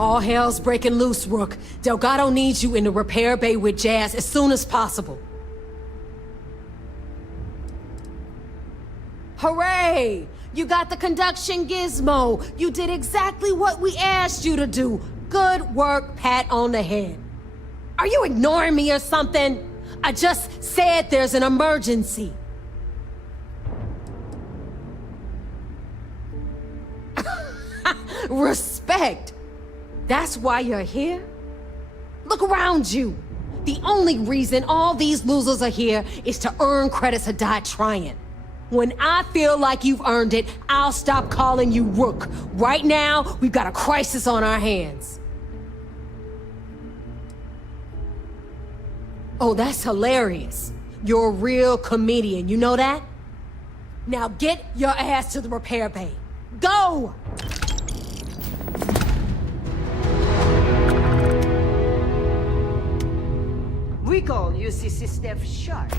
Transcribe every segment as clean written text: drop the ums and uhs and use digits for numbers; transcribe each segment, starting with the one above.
All hell's breaking loose, Rook. Delgado needs you in the repair bay with Jazz as soon as possible. Hooray! You got the conduction gizmo. You did exactly what we asked you to do. Good work, pat on the head. Are you ignoring me or something? I just said there's an emergency. Respect. That's why you're here? Look around you. The only reason all these losers are here is to earn credits or die trying. When I feel like you've earned it, I'll stop calling you Rook. Right now, we've got a crisis on our hands. Oh, that's hilarious. You're a real comedian, you know that? Now get your ass to the repair bay. Go! We call UCC Steph sharp.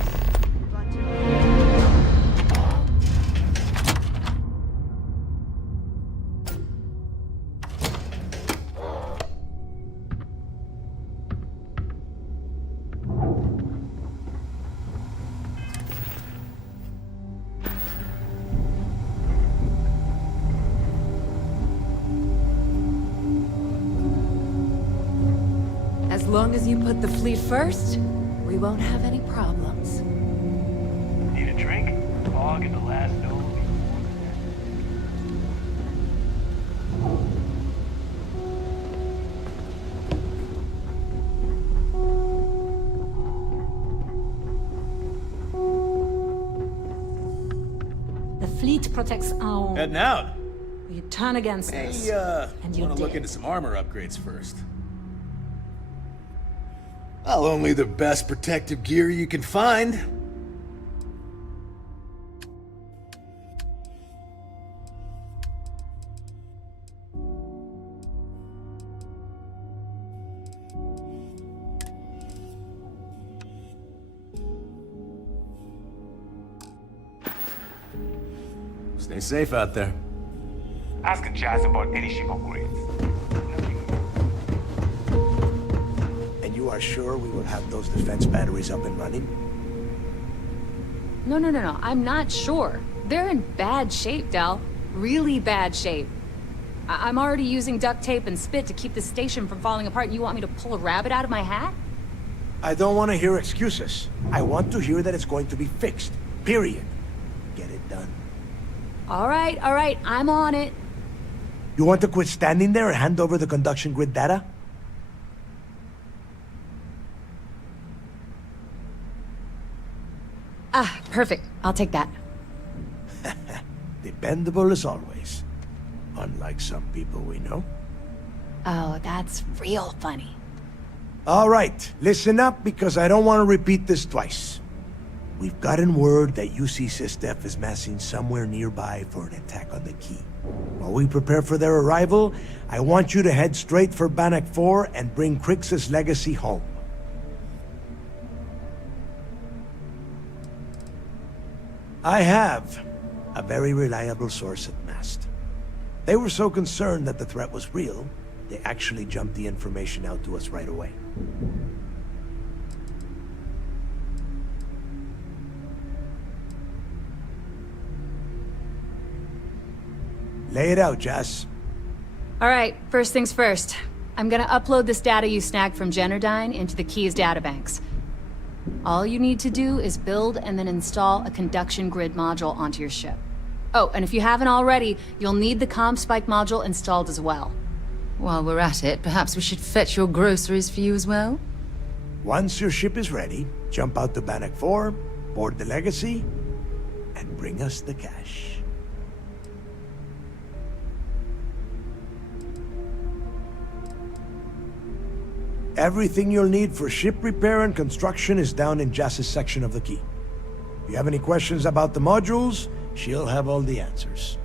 As long as you put the fleet first, we won't have any problems. Need a drink? I'll get the last note. The fleet protects our... Heading out. You turn against us, and you're want to look dead. into some armor upgrades first. Well, only the best protective gear you can find. Stay safe out there. Ask Jazz about any ship upgrades. And you are sure we will have those defense batteries up and running? No. I'm not sure. They're in bad shape, Del. Really bad shape. I'm already using duct tape and spit to keep the station from falling apart, and you want me to pull a rabbit out of my hat? I don't want to hear excuses. I want to hear that it's going to be fixed. Period. Get it done. All right, I'm on it. You want to quit standing there and hand over the conduction grid data? Ah, perfect. I'll take that. Dependable as always. Unlike some people we know. Oh, that's real funny. All right, listen up because I don't want to repeat this twice. We've gotten word that UC SysDef is massing somewhere nearby for an attack on the key. While we prepare for their arrival, I want you to head straight for Bannock 4 and bring Crix's legacy home. I have a very reliable source at Mast. They were so concerned that the threat was real, they actually jumped the information out to us right away. Lay it out, Jess. All right, first things first. I'm gonna upload this data you snagged from Generdyne into the Keys databanks. All you need to do is build and then install a conduction grid module onto your ship. Oh, and if you haven't already, you'll need the CommSpike module installed as well. While we're at it, perhaps we should fetch your groceries for you as well? Once your ship is ready, jump out to Bannock 4, board the Legacy, and bring us the cash. Everything you'll need for ship repair and construction is down in Jass's section of the key. If you have any questions about the modules, she'll have all the answers.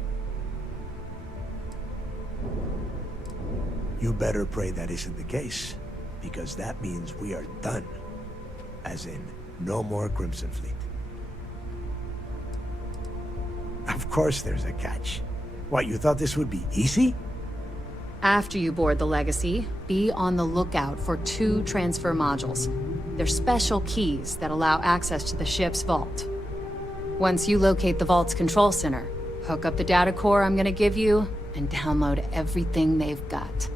You better pray that isn't the case, because that means we are done. As in, no more Crimson Fleet. Of course there's a catch. What, you thought this would be easy? After you board the Legacy, be on the lookout for 2 transfer modules. They're special keys that allow access to the ship's vault. Once you locate the vault's control center, hook up the data core I'm gonna give you, and download everything they've got.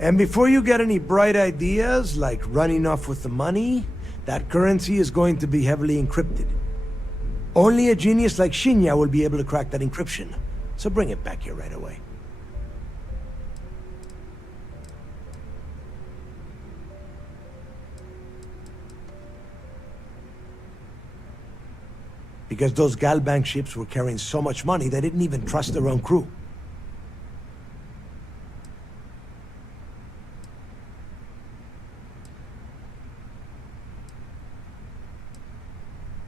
And before you get any bright ideas, like running off with the money, that currency is going to be heavily encrypted. Only a genius like Shinya will be able to crack that encryption, so bring it back here right away. Because those Galbank ships were carrying so much money, they didn't even trust their own crew.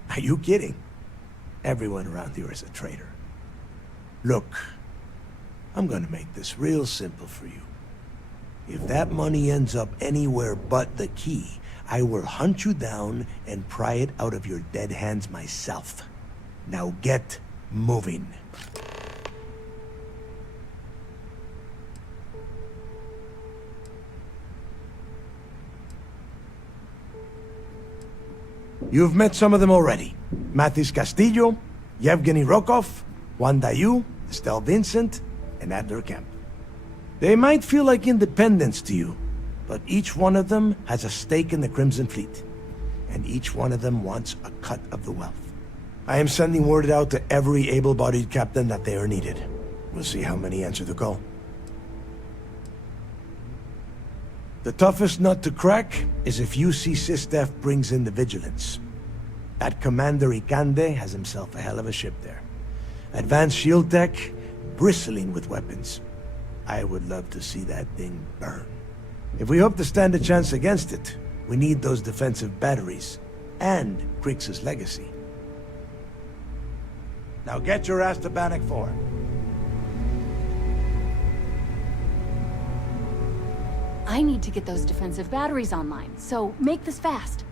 Are you kidding? Everyone around here is a traitor. Look, I'm gonna make this real simple for you. If that money ends up anywhere but the key, I will hunt you down and pry it out of your dead hands myself. Now get moving. You've met some of them already. Mathis Castillo, Yevgeny Rokov, Juan Dayu, Estelle Vincent, and Adler Kemp. They might feel like independents to you, but each one of them has a stake in the Crimson Fleet, and each one of them wants a cut of the wealth. I am sending word out to every able-bodied captain that they are needed. We'll see how many answer the call. The toughest nut to crack is if UC SysDef brings in the Vigilance. That Commander Ikande has himself a hell of a ship there. Advanced shield tech, bristling with weapons. I would love to see that thing burn. If we hope to stand a chance against it, we need those defensive batteries, and Krix's legacy. Now get your ass to Bannock 4. I need to get those defensive batteries online, so make this fast.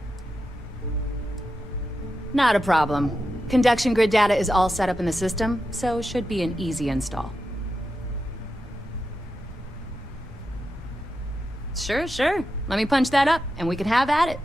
Not a problem. Conduction grid data is all set up in the system, so it should be an easy install. Sure. Let me punch that up, and we can have at it.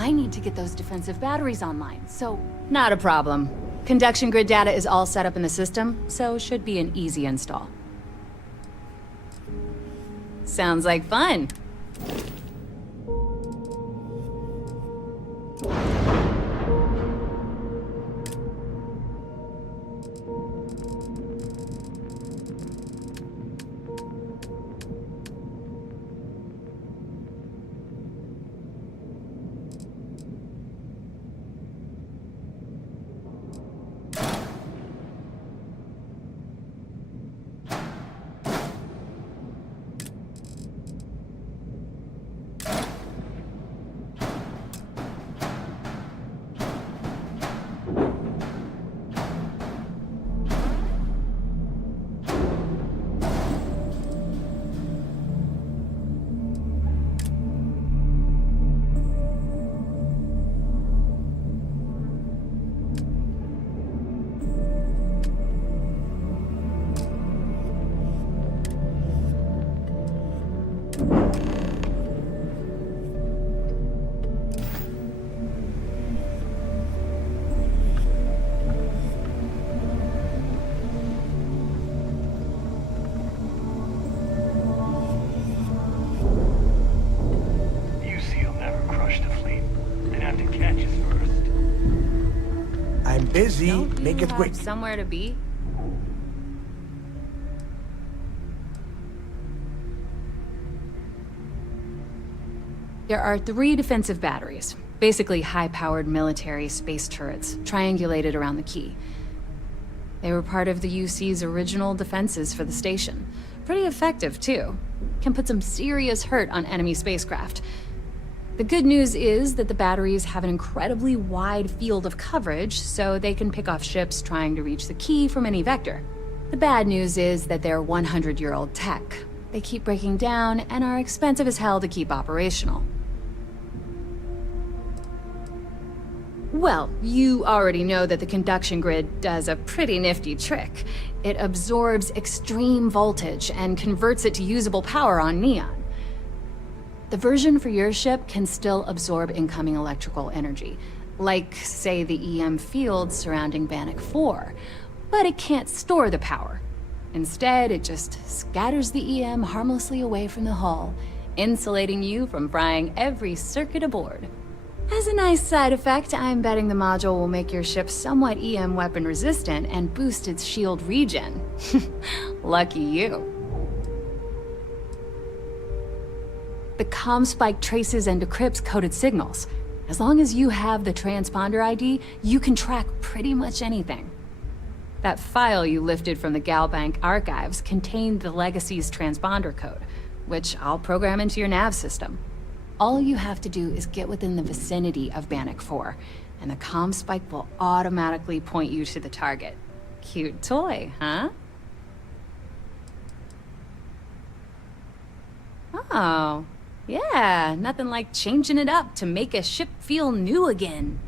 I need to get those defensive batteries online, so... Not a problem. Conduction grid data is all set up in the system, so it should be an easy install. Sounds like fun. Busy. Don't Make you it have quick. somewhere to be? There are 3 defensive batteries, basically high-powered military space turrets, triangulated around the key. They were part of the UC's original defenses for the station. Pretty effective, too. Can put some serious hurt on enemy spacecraft. The good news is that the batteries have an incredibly wide field of coverage, so they can pick off ships trying to reach the key from any vector. The bad news is that they're 100-year-old tech. They keep breaking down and are expensive as hell to keep operational. Well, you already know that the conduction grid does a pretty nifty trick. It absorbs extreme voltage and converts it to usable power on neon. The version for your ship can still absorb incoming electrical energy, like, say, the EM field surrounding Bannock 4, but it can't store the power. Instead, it just scatters the EM harmlessly away from the hull, insulating you from frying every circuit aboard. As a nice side effect, I'm betting the module will make your ship somewhat EM weapon resistant and boost its shield regen. Lucky you. The comm spike traces and decrypts coded signals. As long as you have the transponder ID, you can track pretty much anything. That file you lifted from the Galbank archives contained the Legacy's transponder code, which I'll program into your nav system. All you have to do is get within the vicinity of Bannock 4, and the comm spike will automatically point you to the target. Cute toy, huh? Oh, yeah, nothing like changing it up to make a ship feel new again.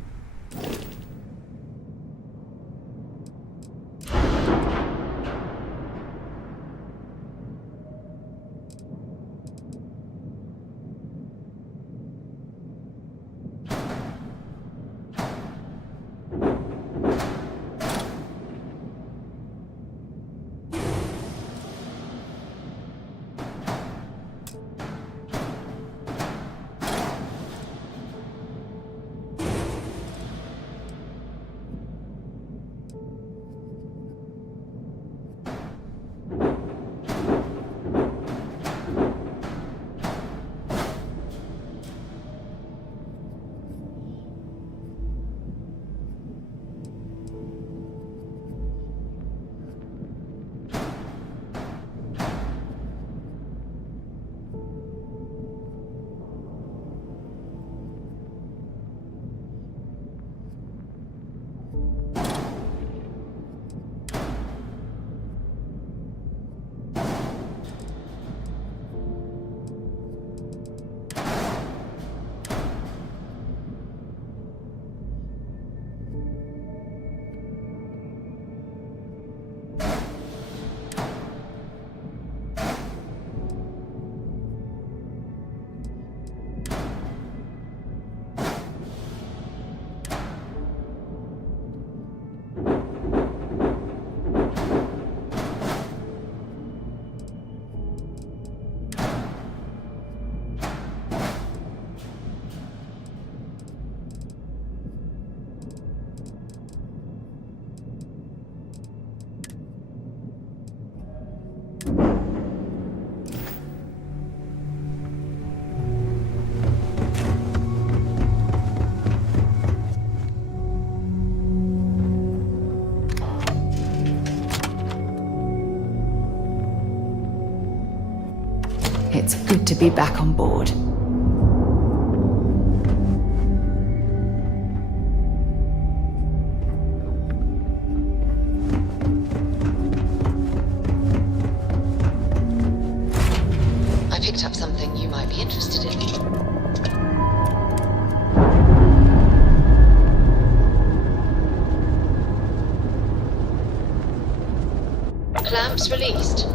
It's good to be back on board. I picked up something you might be interested in. Clamps released.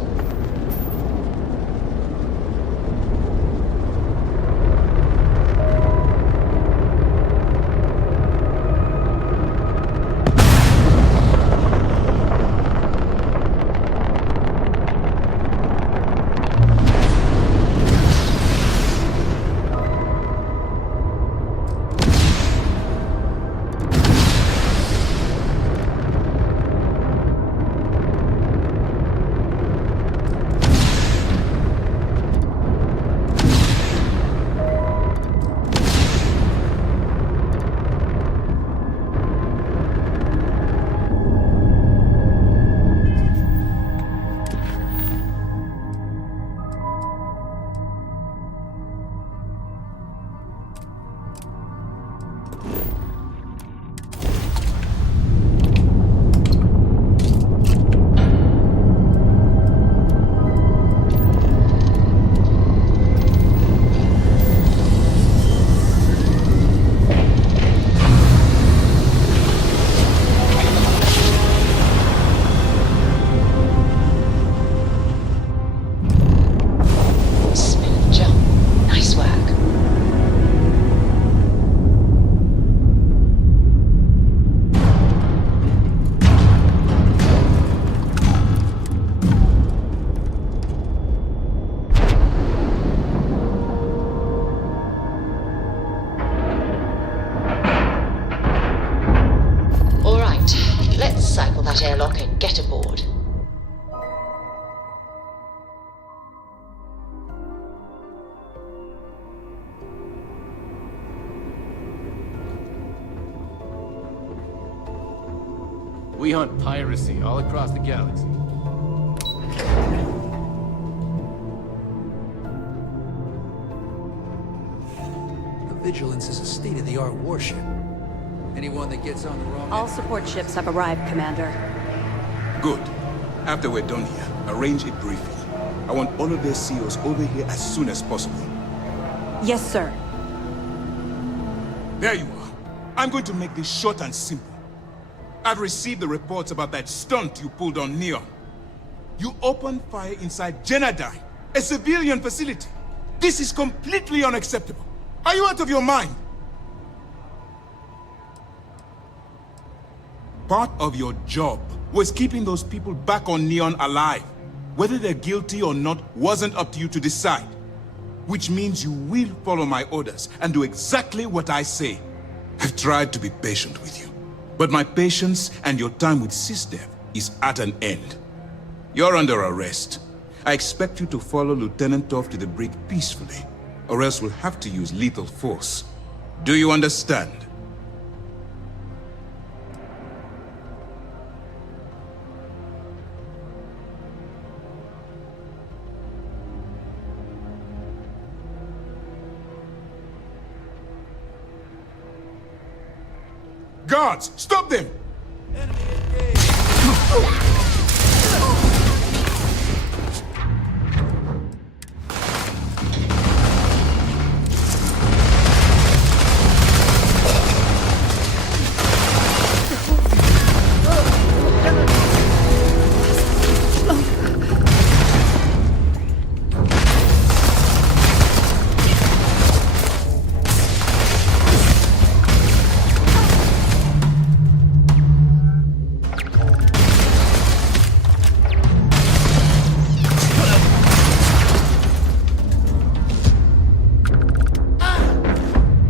that airlock and get aboard. We hunt piracy all across the galaxy. The Vigilance is a state-of-the-art warship. Anyone that gets on the wrong All support ships have arrived, Commander. Good. After we're done here, arrange a briefing. I want all of their CEOs over here as soon as possible. Yes, sir. There you are. I'm going to make this short and simple. I've received the reports about that stunt you pulled on Neon. You opened fire inside Genodyne, a civilian facility. This is completely unacceptable. Are you out of your mind? Part of your job was keeping those people back on Neon alive. Whether they're guilty or not wasn't up to you to decide. Which means you will follow my orders and do exactly what I say. I've tried to be patient with you, but my patience and your time with SysDev is at an end. You're under arrest. I expect you to follow Lieutenant Toff to the brig peacefully, or else we'll have to use lethal force. Do you understand? Guards, stop them!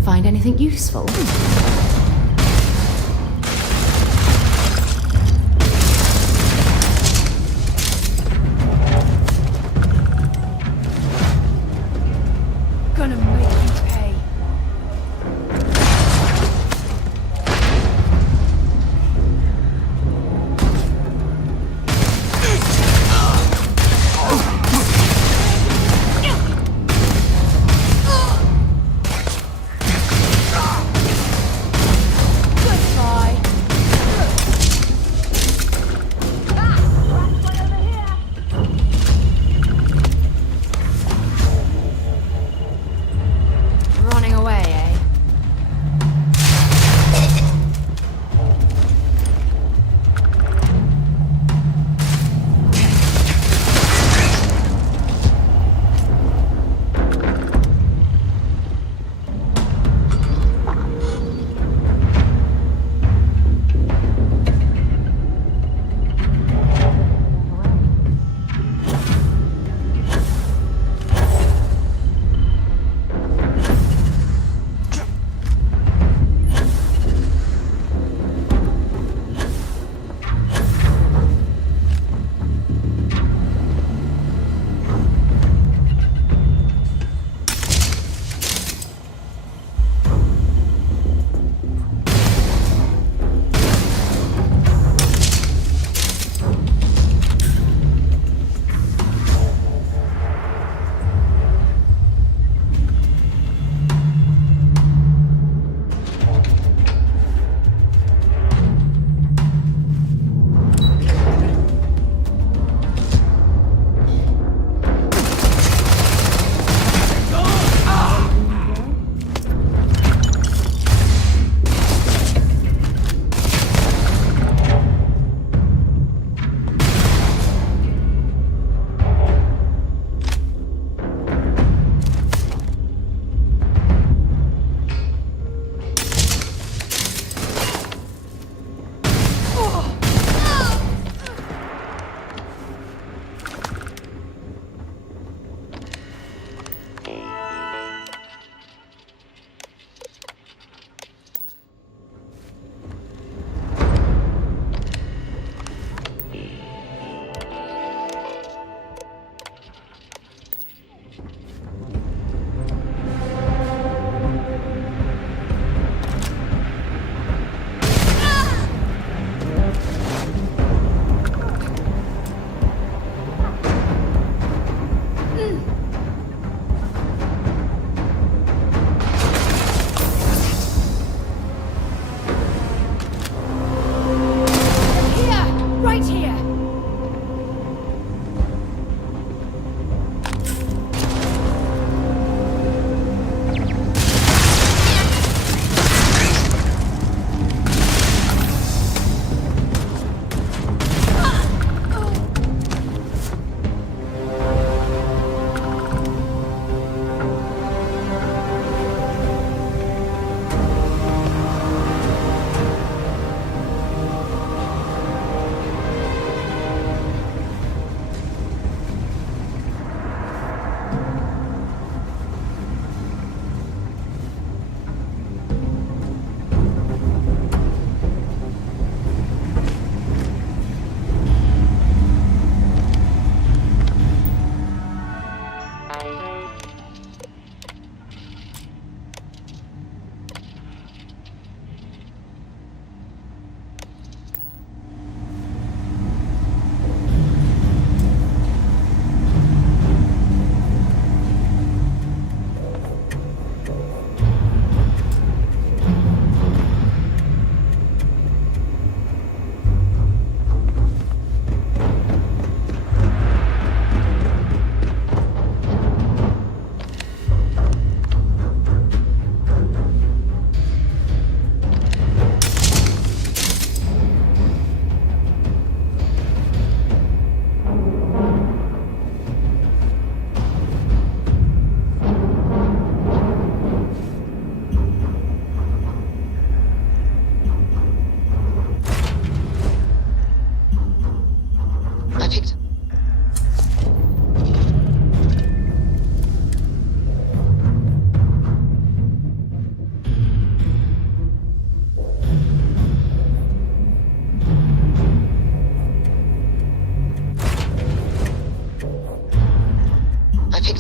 Find anything useful? Gonna make you pay.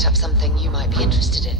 up something you might be interested in.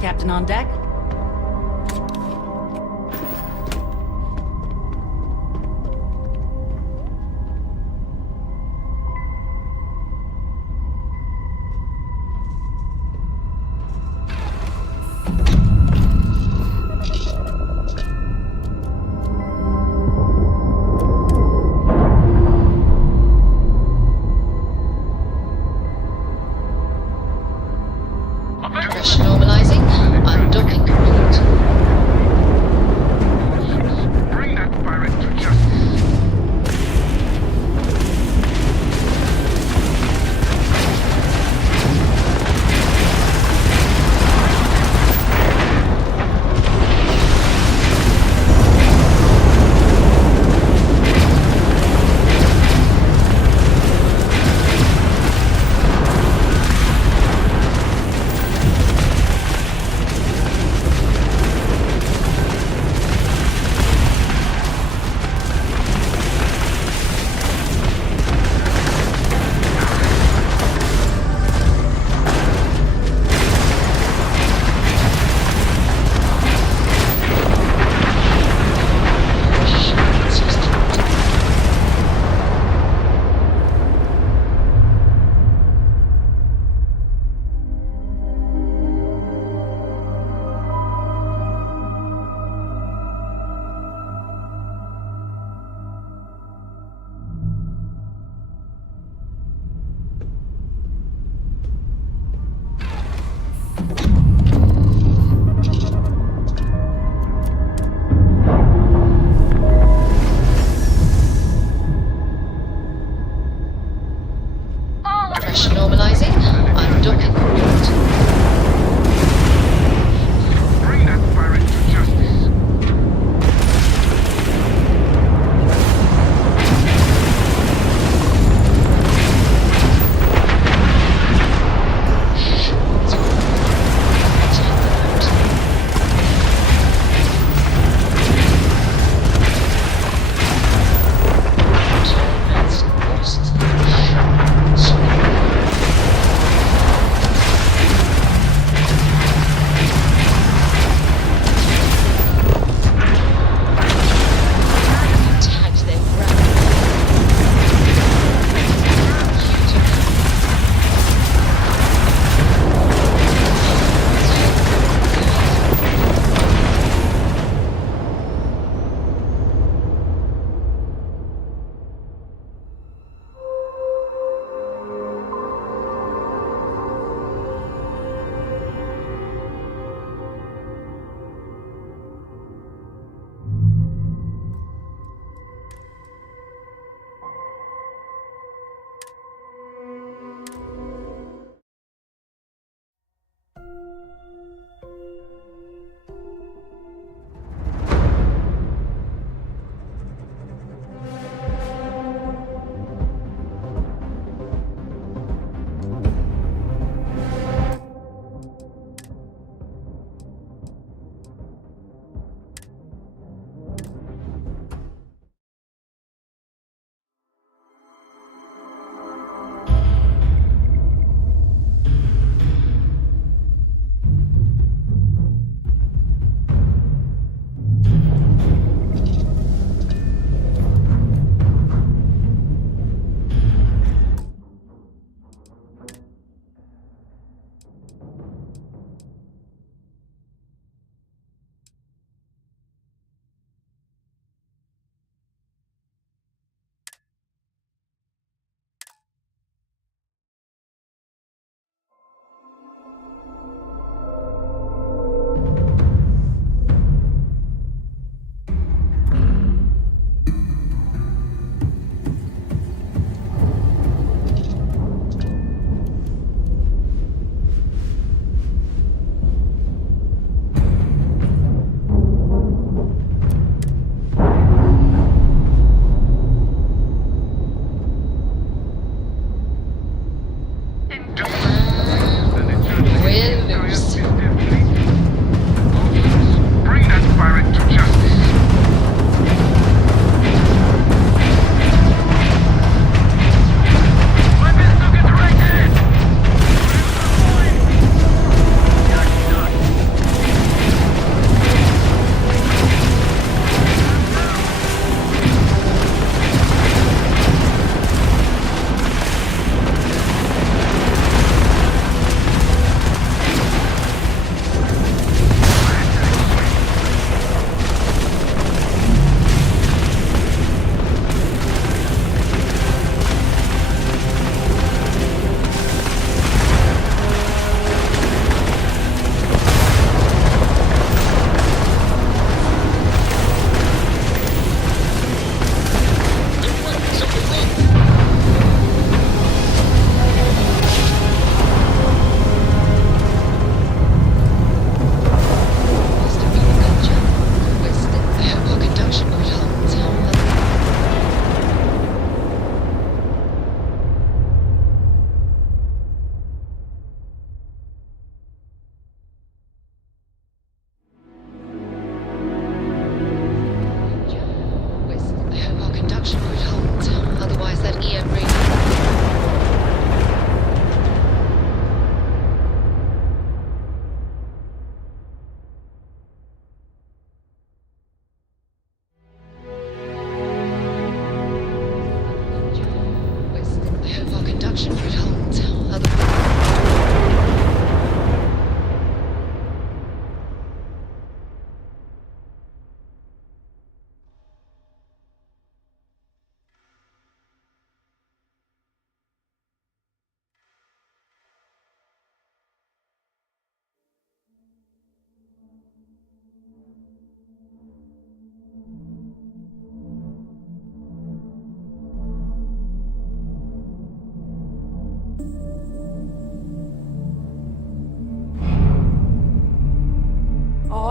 Captain on deck? Pressure normalizing. Undocking complete. Bring that pirate to justice. Pressure normalizing. Undocking complete. Bring that pirate to justice. Tagged their ground.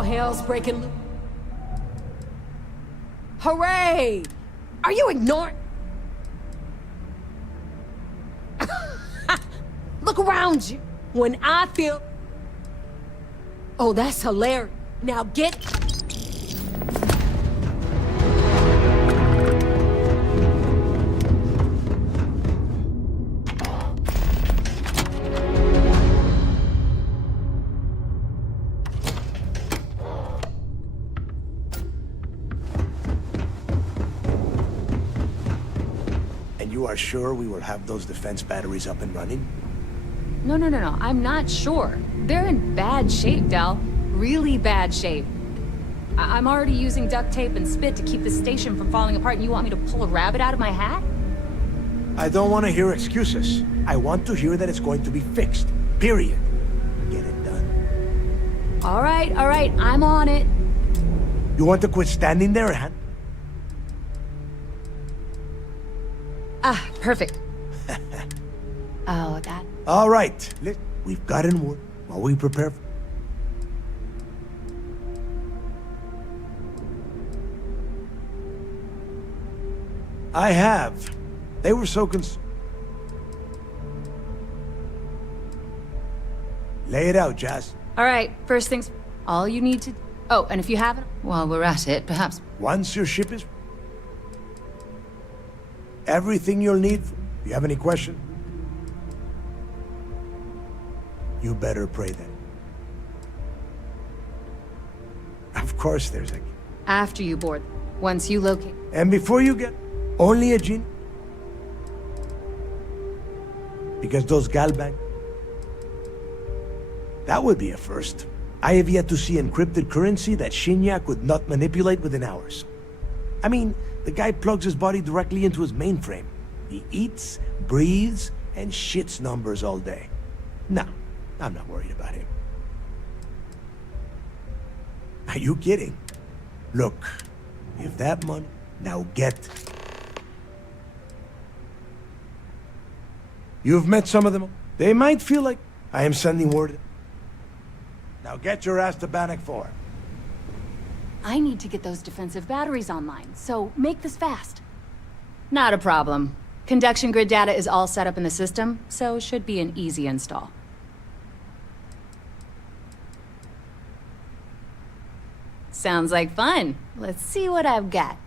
hell's breaking loose. Hooray! Are you ignoring? Look around you. When I feel... Oh, that's hilarious. Now get... You are sure we will have those defense batteries up and running? No, I'm not sure. They're in bad shape, Dal. Really bad shape. I'm already using duct tape and spit to keep the station from falling apart, and you want me to pull a rabbit out of my hat? I don't want to hear excuses. I want to hear that it's going to be fixed. Period. Get it done. All right, I'm on it. You want to quit standing there, huh? Ah, perfect. Oh, that... All right. We've got in work while we prepare for... I have. They were so Lay it out, Jazz. All right, first things... All you need to... Oh, and if you haven't... While we're at it, perhaps... Once your ship is... Everything you'll need... You have any questions? You better pray then. Of course there's a... After you board. Once you locate... And before you get... Only a gene... Because those galbag... That would be a first. I have yet to see encrypted currency that Shinya could not manipulate within hours. I mean, the guy plugs his body directly into his mainframe. He eats, breathes, and shits numbers all day. No, I'm not worried about him. Are you kidding? Look, if that money... Now get... You've met some of them. They might feel like I am sending word. Now get your ass to Bannock 4. I need to get those defensive batteries online, so make this fast. Not a problem. Conduction grid data is all set up in the system, so should be an easy install. Sounds like fun. Let's see what I've got.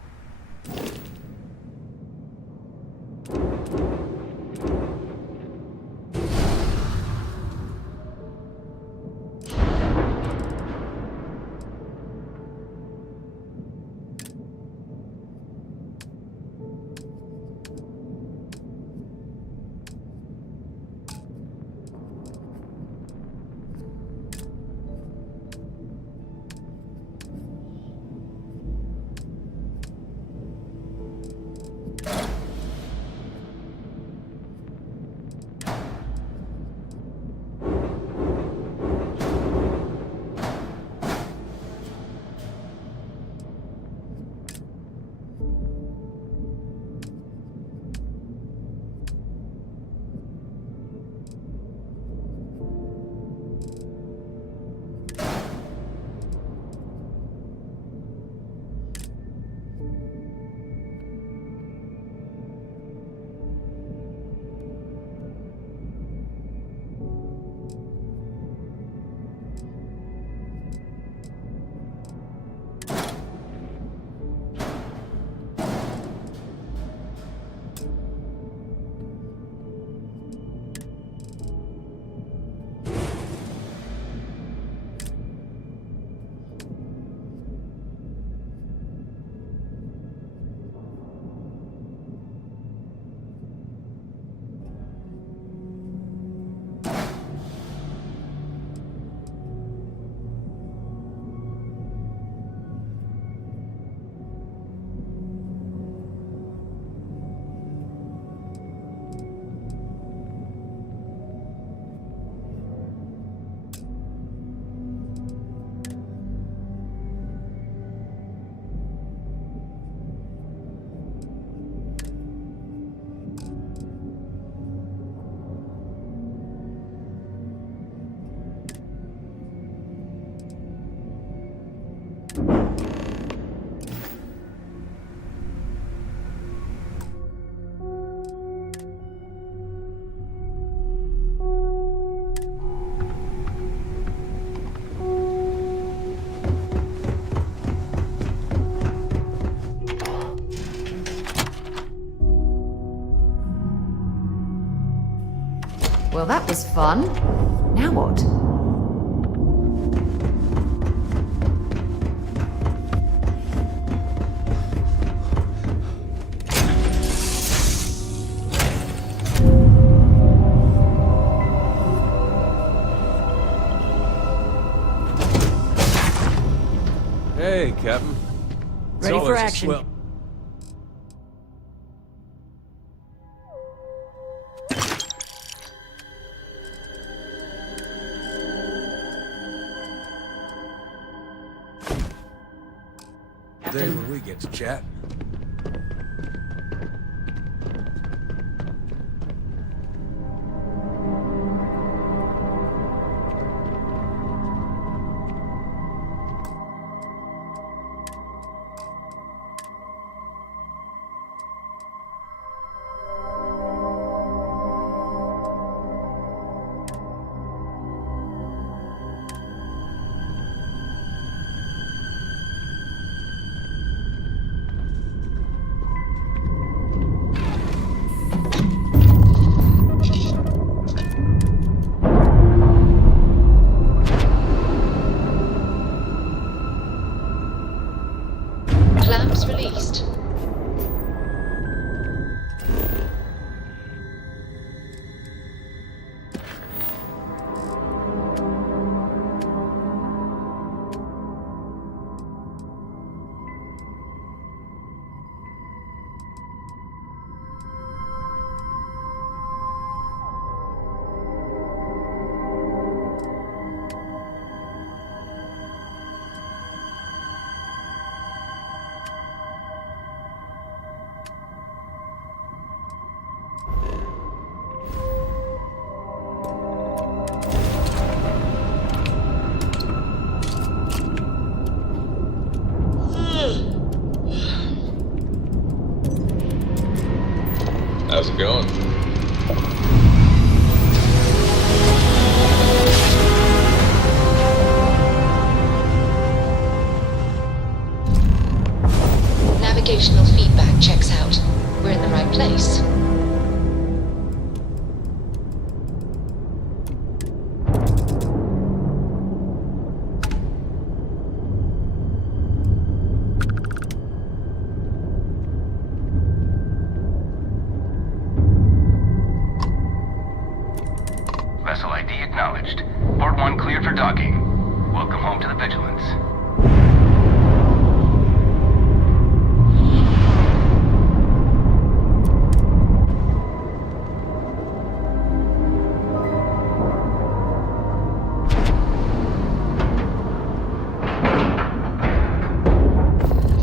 that was fun. Now what? Hey, Captain. Ready for action. Day when we get to chat. Clamps released. How's it going? Navigational feedback checks out. We're in the right place. Vessel ID acknowledged. Port 1 cleared for docking. Welcome home to the Vigilance.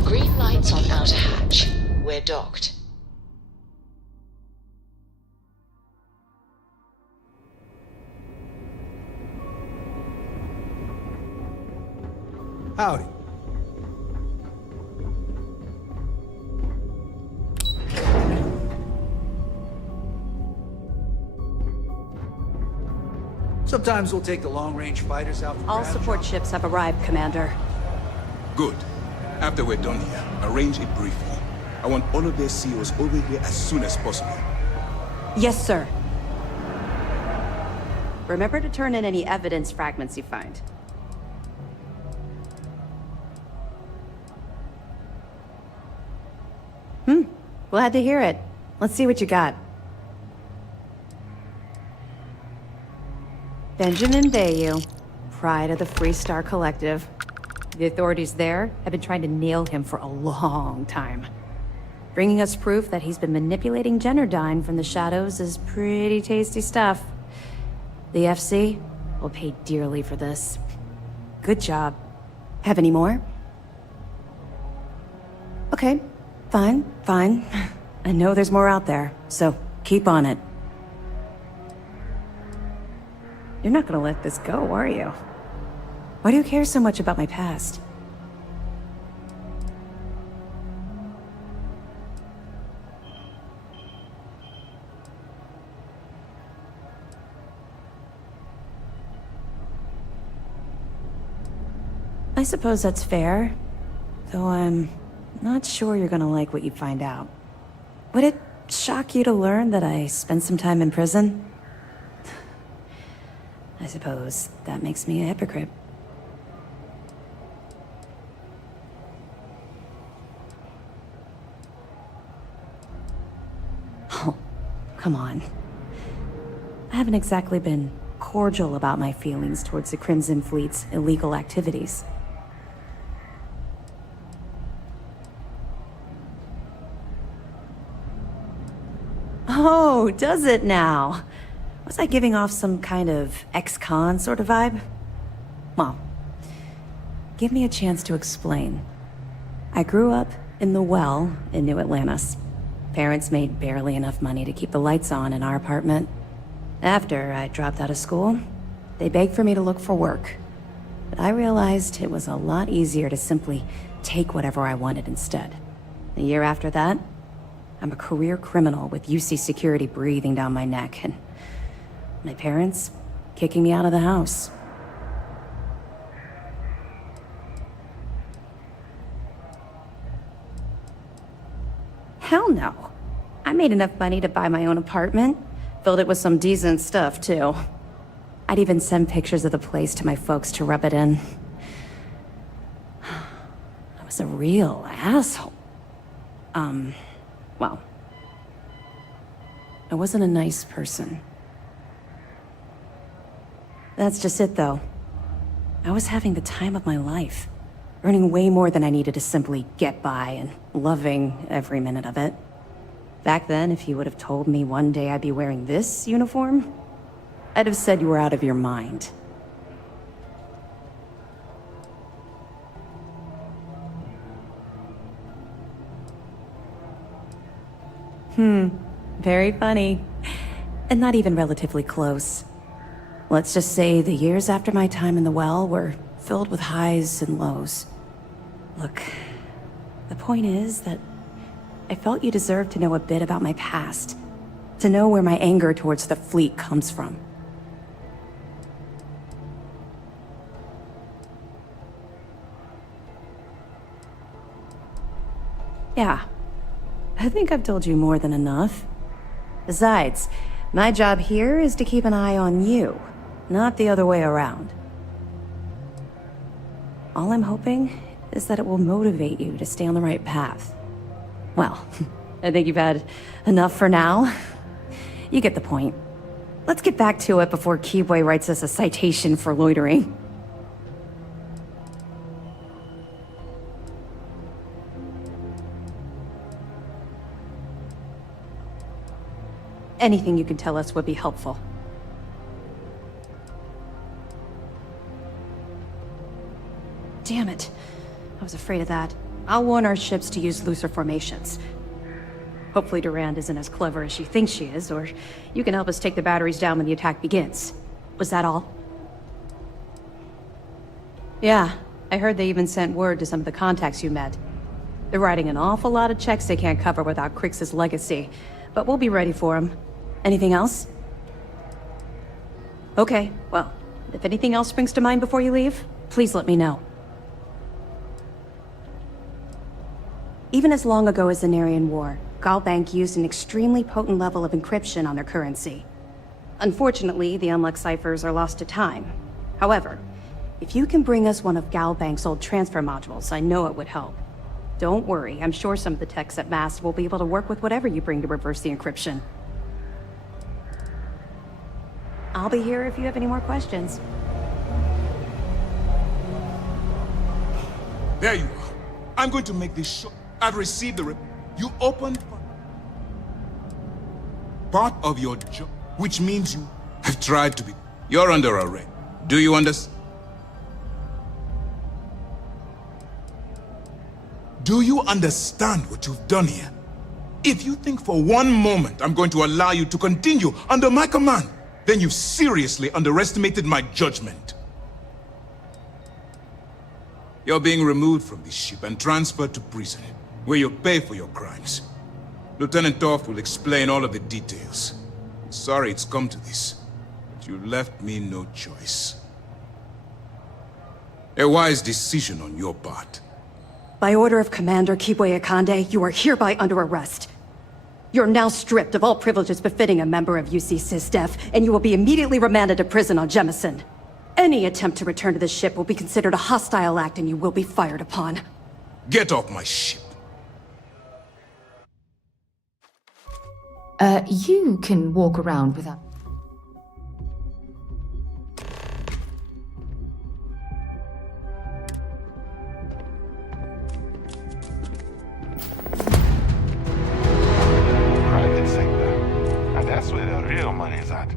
Green lights on outer hatch. We're docked. Howdy. Sometimes we'll take the long-range fighters out for All grab support jobs. ships have arrived, Commander. Good. After we're done here, arrange a briefing. I want all of their CEOs over here as soon as possible. Yes, sir. Remember to turn in any evidence fragments you find. Glad to hear it. Let's see what you got. Benjamin Bayou, pride of the Free Star Collective. The authorities there have been trying to nail him for a long time. Bringing us proof that he's been manipulating Generdyne from the shadows is pretty tasty stuff. The FC will pay dearly for this. Good job. Have any more? Okay, fine. I know there's more out there, so keep on it. You're not gonna let this go, are you? Why do you care so much about my past? I suppose that's fair, though I'm not sure you're gonna like what you find out. Would it shock you to learn that I spent some time in prison? I suppose that makes me a hypocrite. Oh, come on. I haven't exactly been cordial about my feelings towards the Crimson Fleet's illegal activities. Oh, does it now? Was I giving off some kind of ex-con sort of vibe? Well, give me a chance to explain. I grew up in the Well in New Atlantis. Parents made barely enough money to keep the lights on in our apartment. After I dropped out of school, they begged for me to look for work. But I realized it was a lot easier to simply take whatever I wanted instead. A year after that, I'm a career criminal with UC security breathing down my neck, and my parents kicking me out of the house. Hell no. I made enough money to buy my own apartment. Filled it with some decent stuff, too. I'd even send pictures of the place to my folks to rub it in. I was a real asshole. Well, I wasn't a nice person. That's just it, though. I was having the time of my life, earning way more than I needed to simply get by and loving every minute of it. Back then, if you would have told me one day I'd be wearing this uniform, I'd have said you were out of your mind. Very funny. And not even relatively close. Let's just say the years after my time in the Well were filled with highs and lows. Look, the point is that I felt you deserved to know a bit about my past. To know where my anger towards the fleet comes from. Yeah. I think I've told you more than enough. Besides, my job here is to keep an eye on you, not the other way around. All I'm hoping is that it will motivate you to stay on the right path. Well, I think you've had enough for now. You get the point. Let's get back to it before Keyway writes us a citation for loitering. Anything you can tell us would be helpful. Damn it. I was afraid of that. I'll warn our ships to use looser formations. Hopefully Durand isn't as clever as she thinks she is, or you can help us take the batteries down when the attack begins. Was that all? Yeah, I heard they even sent word to some of the contacts you met. They're writing an awful lot of checks they can't cover without Crix's legacy, but we'll be ready for them. Anything else? Okay, well, if anything else springs to mind before you leave, please let me know. Even as long ago as the Narian War, Galbank used an extremely potent level of encryption on their currency. Unfortunately, the unlocked ciphers are lost to time. However, if you can bring us one of Galbank's old transfer modules, I know it would help. Don't worry, I'm sure some of the techs at MAST will be able to work with whatever you bring to reverse the encryption. I'll be here if you have any more questions. There you are. I'm going to make this short. I've received the You opened part of your job, which means you have tried to be. You're under arrest. Do you understand? Do you understand what you've done here? If you think for one moment I'm going to allow you to continue under my command, then you've seriously underestimated my judgment. You're being removed from this ship and transferred to prison, where you'll pay for your crimes. Lieutenant Torf will explain all of the details. I'm sorry it's come to this, but you left me no choice. A wise decision on your part. By order of Commander Kibwe Akande, you are hereby under arrest. You're now stripped of all privileges befitting a member of UC SysDef, and you will be immediately remanded to prison on Jemison. Any attempt to return to the ship will be considered a hostile act and you will be fired upon. Get off my ship. You can walk around without... Private sector. And that's where the real money's at.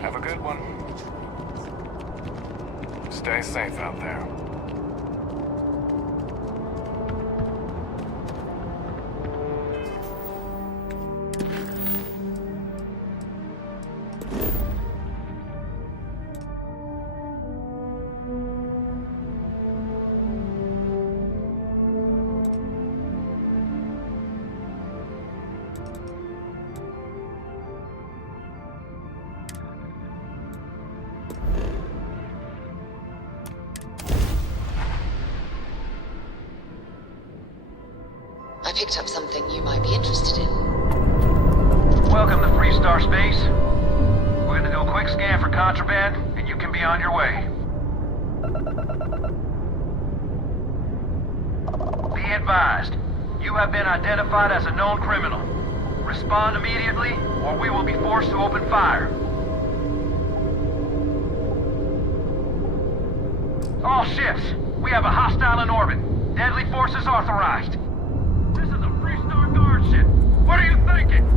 Have a good one. Stay safe out there. I picked up something you might be interested in. Welcome to Free Star Space. We're gonna do a quick scan for contraband, and you can be on your way. Be advised, you have been identified as a known criminal. Respond immediately, or we will be forced to open fire. All ships, we have a hostile in orbit. Deadly forces authorized. This is a Free Star Guard ship. What are you thinking?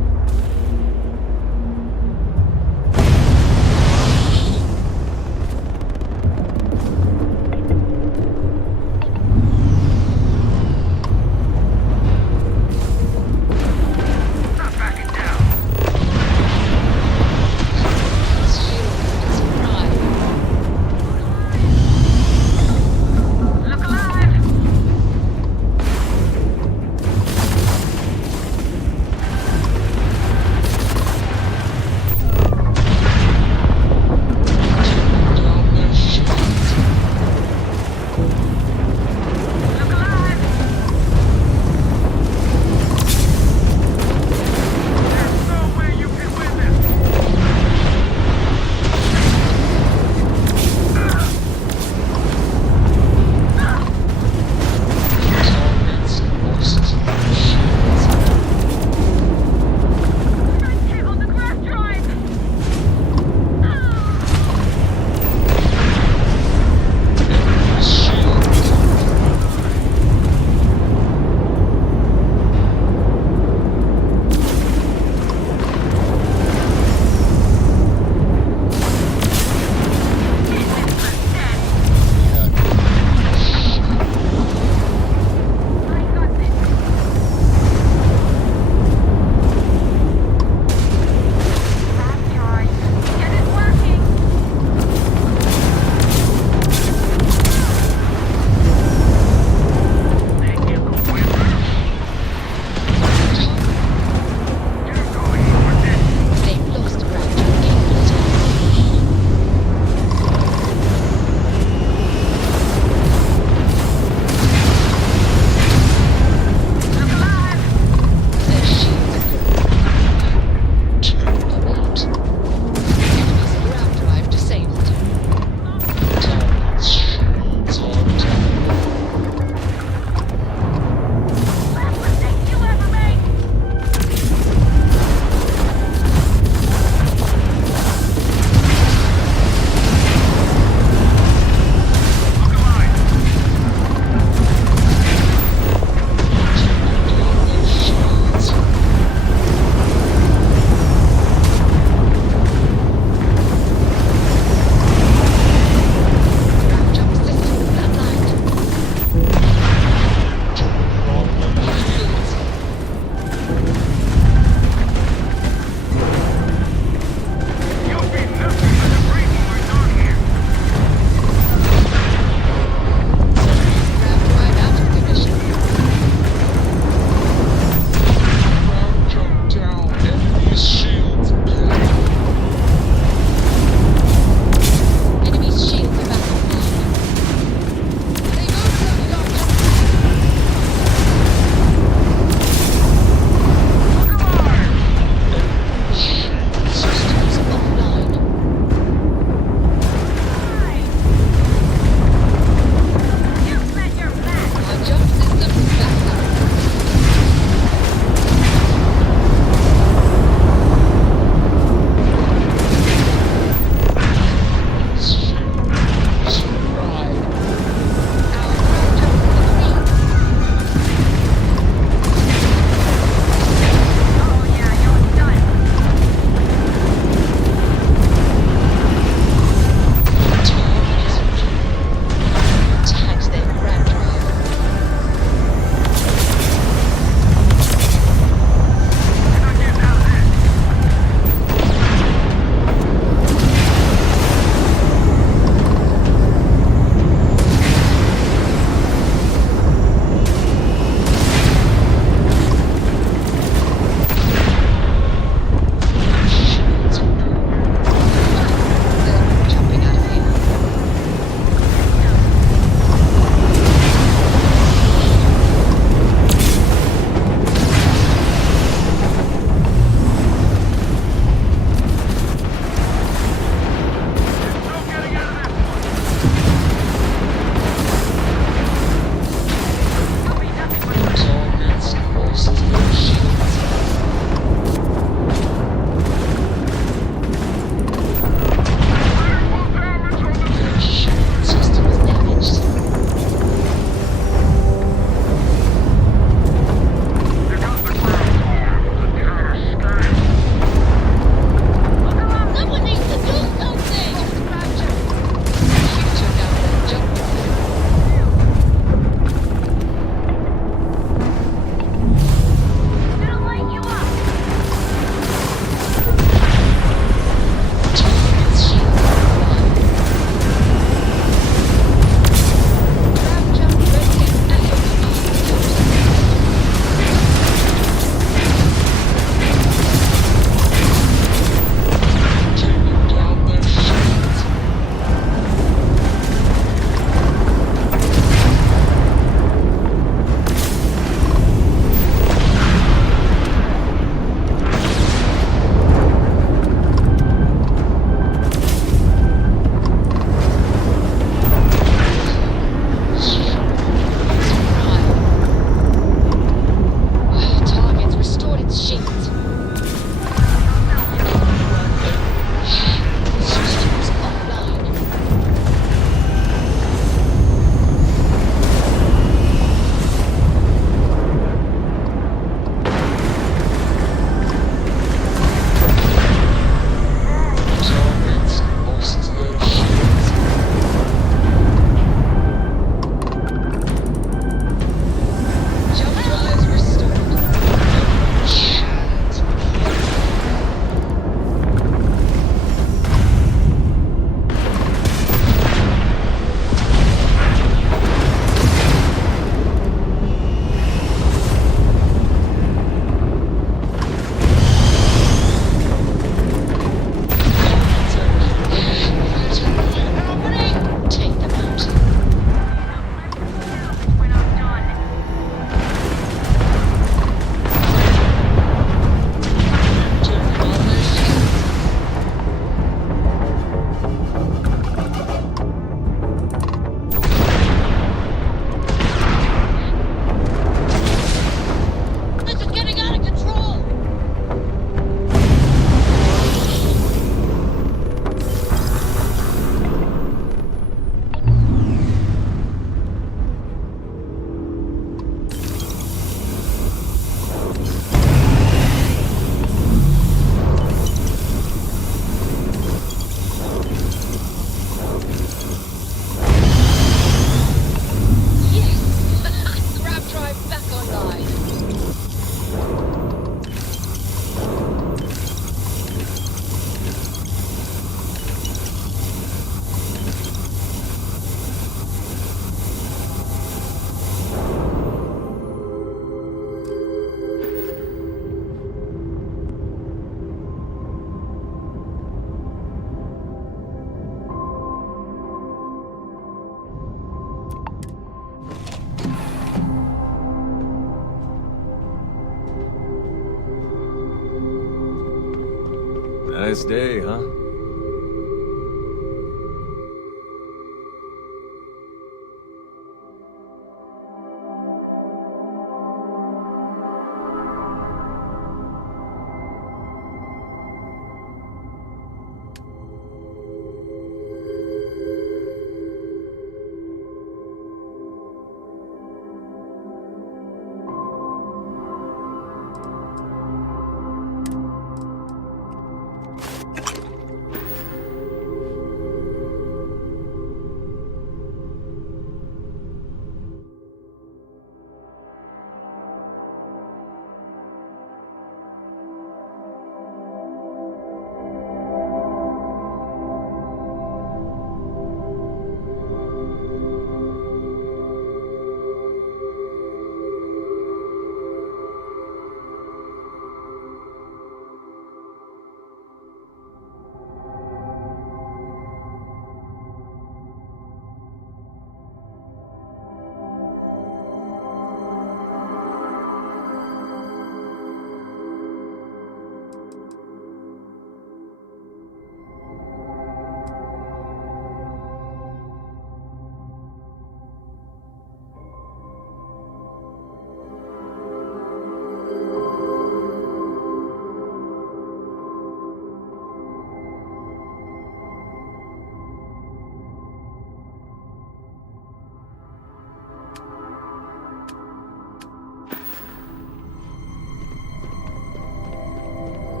Nice day, huh?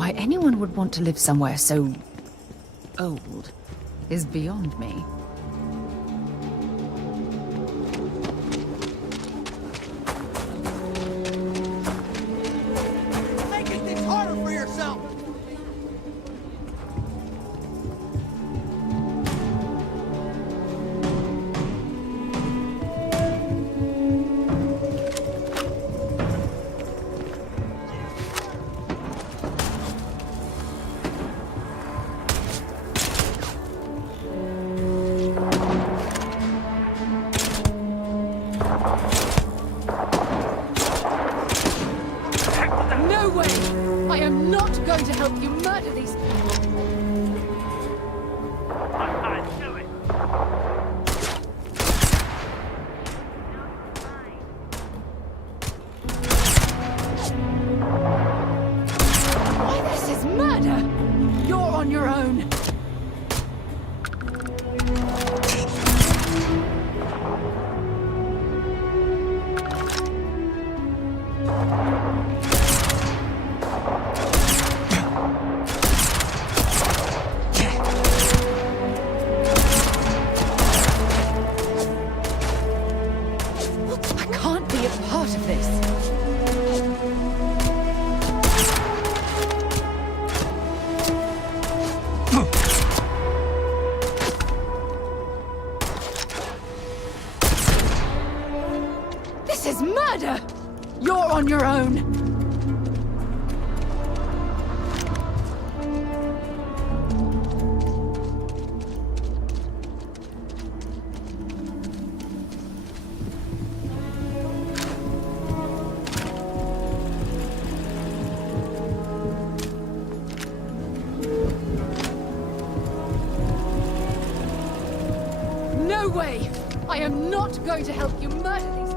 Why anyone would want to live somewhere so old is beyond me. Making things harder for yourself! alone. No way! I am not going to help you murder these...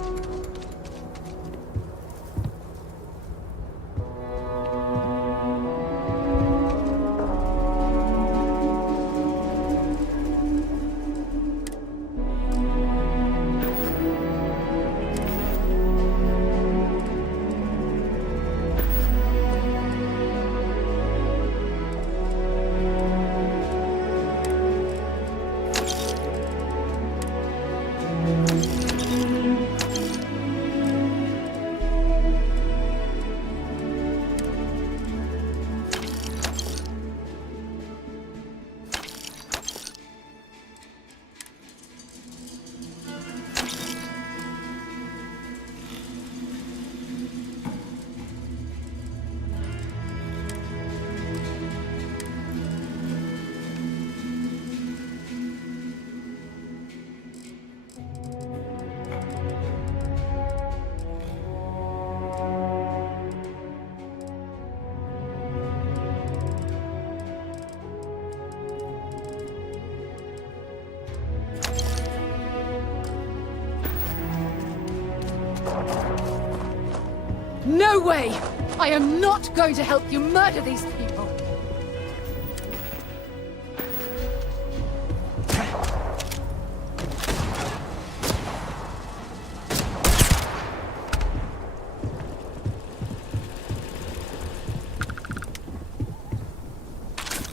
No way! I am not going to help you murder these people!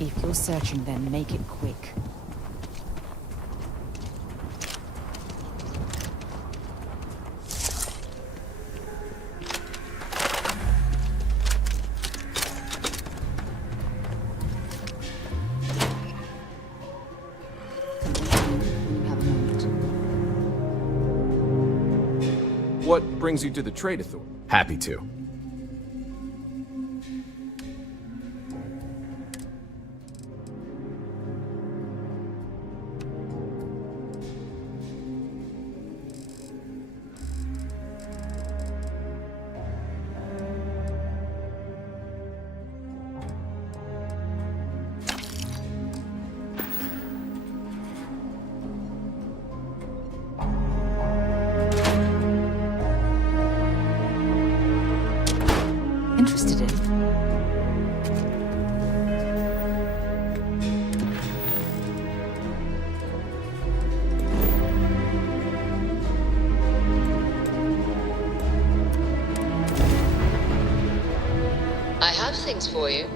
If you're searching, then make it quick. What brings you to the Trade Authority? Happy to. Interested in? I have things for you.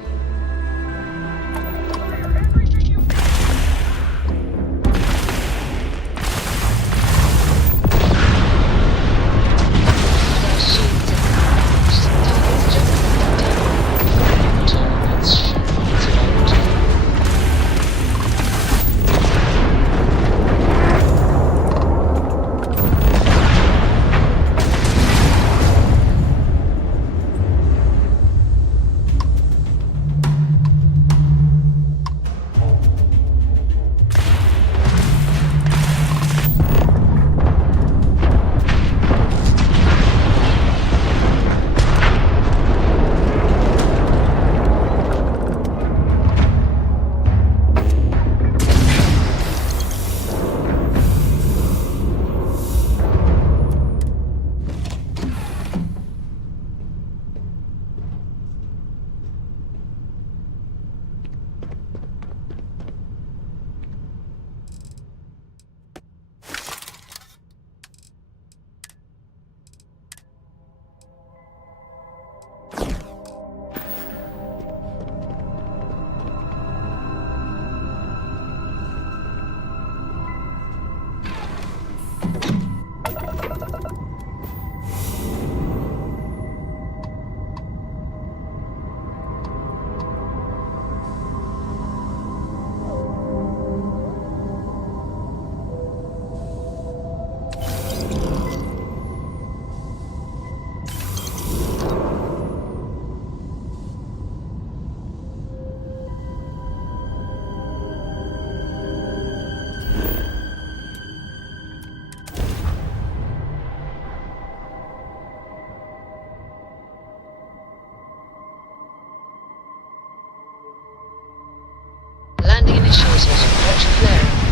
was not flaring.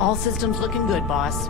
All systems looking good, boss.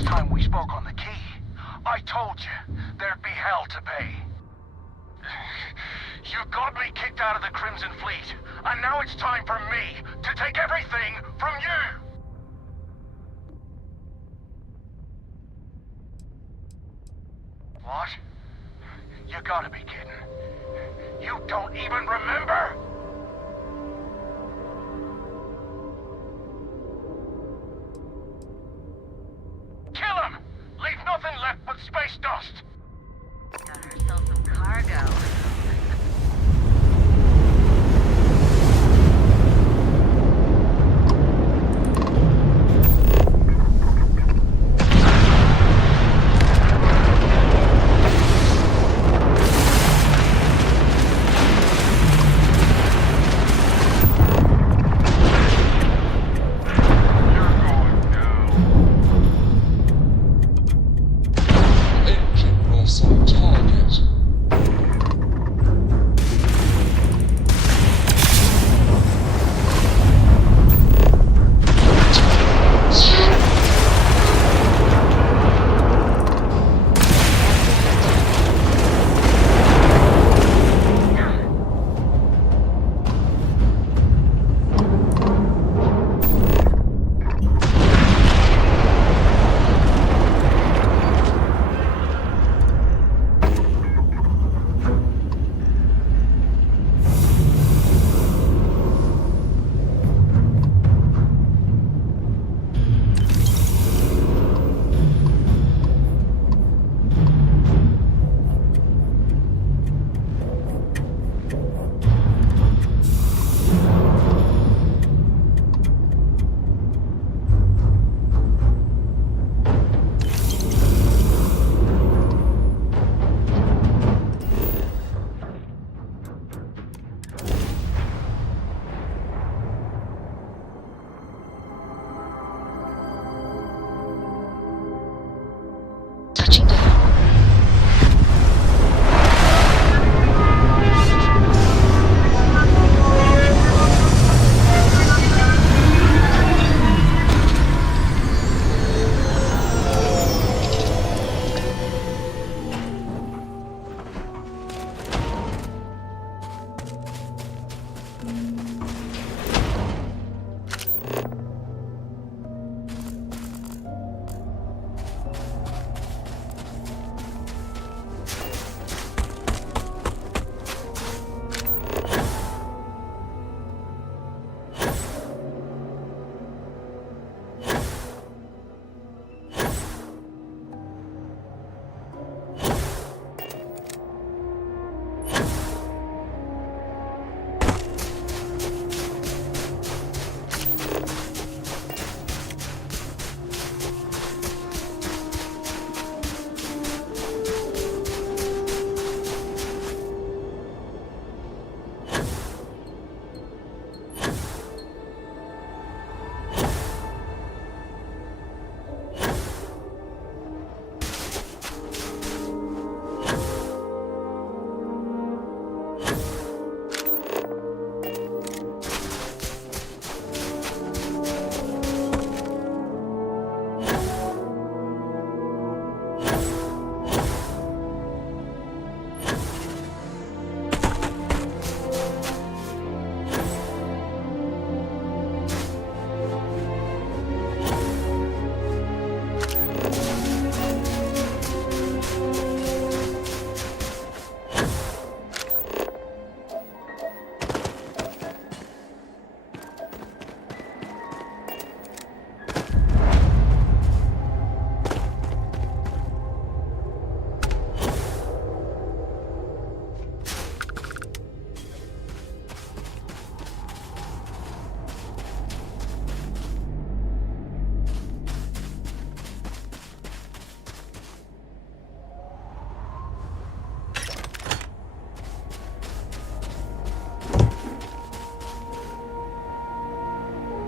last time we spoke on the key, I told you there'd be hell to pay. You got me kicked out of the Crimson Fleet, and now it's time for me to take everything from you! What? You gotta be kidding. You don't even remember? Kill him! Leave nothing left but space dust! Got herself some cargo.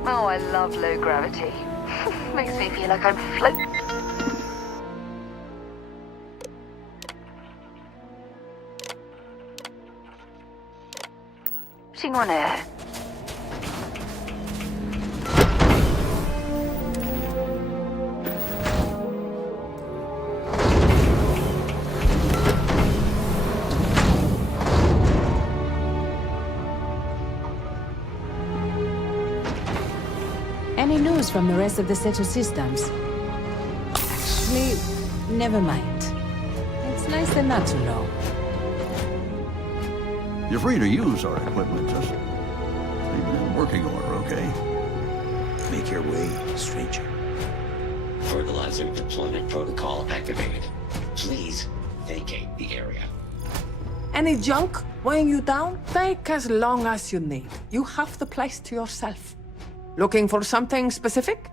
Oh, I love low gravity. Makes me feel like I'm floating. Floating on air. from the rest of the set of systems. Actually, never mind. It's nicer not to know. You're free to use our equipment, just leave it in working order, okay? Make your way, stranger. Fertilizer deployment protocol activated. Please vacate the area. Any junk weighing you down? Take as long as you need. You have the place to yourself. Looking for something specific?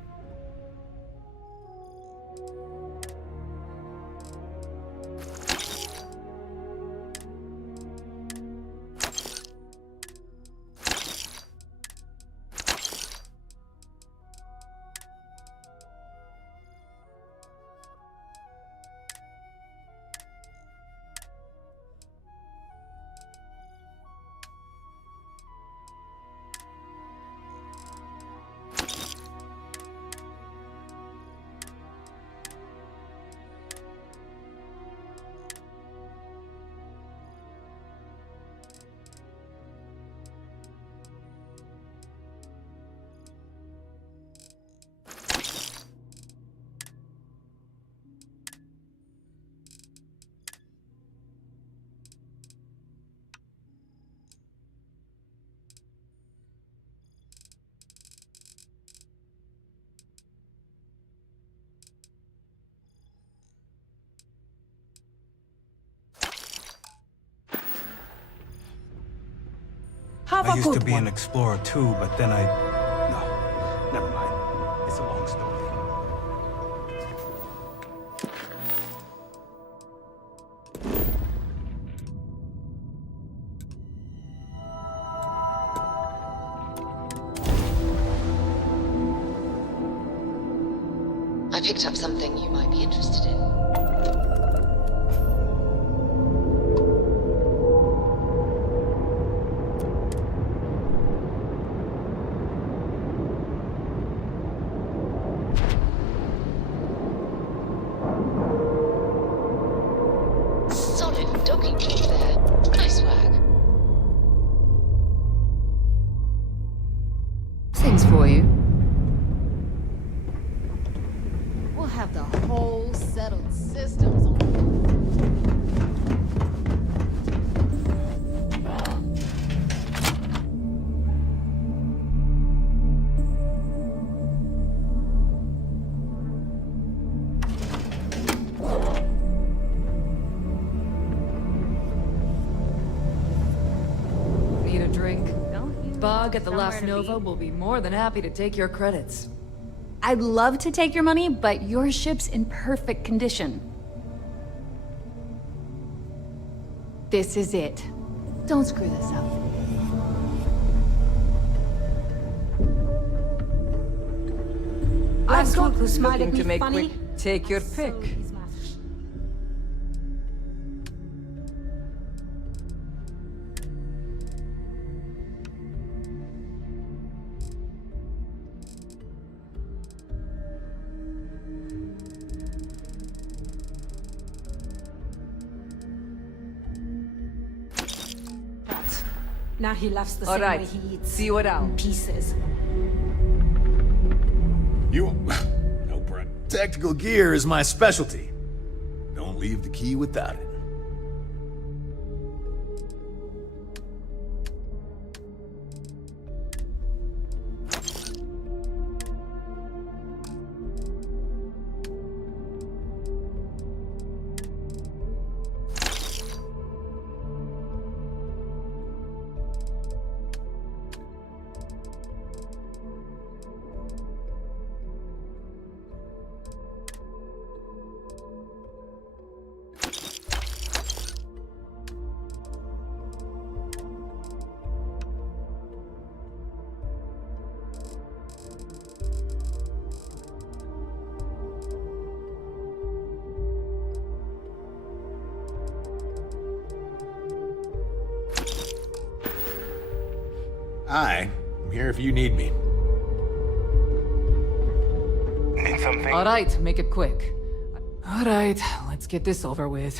I used to be an explorer too, but then No, never mind. It's a long story. I picked up something you might be interested in. Things for you. We'll have the whole settled systems on. Need a drink? Bug at the last Nova will be more than happy to take your credits. I'd love to take your money, but your ship's in perfect condition. This is it. Don't screw this up. I've got who smiled at looking me to make funny. quick. Take your pick. Now he laughs the All same right. way he eats. See you around. In pieces. You... No, tactical gear is my specialty. Don't leave the key without it. Hi, I'm here if you need me. Need something? All right, make it quick. All right, let's get this over with.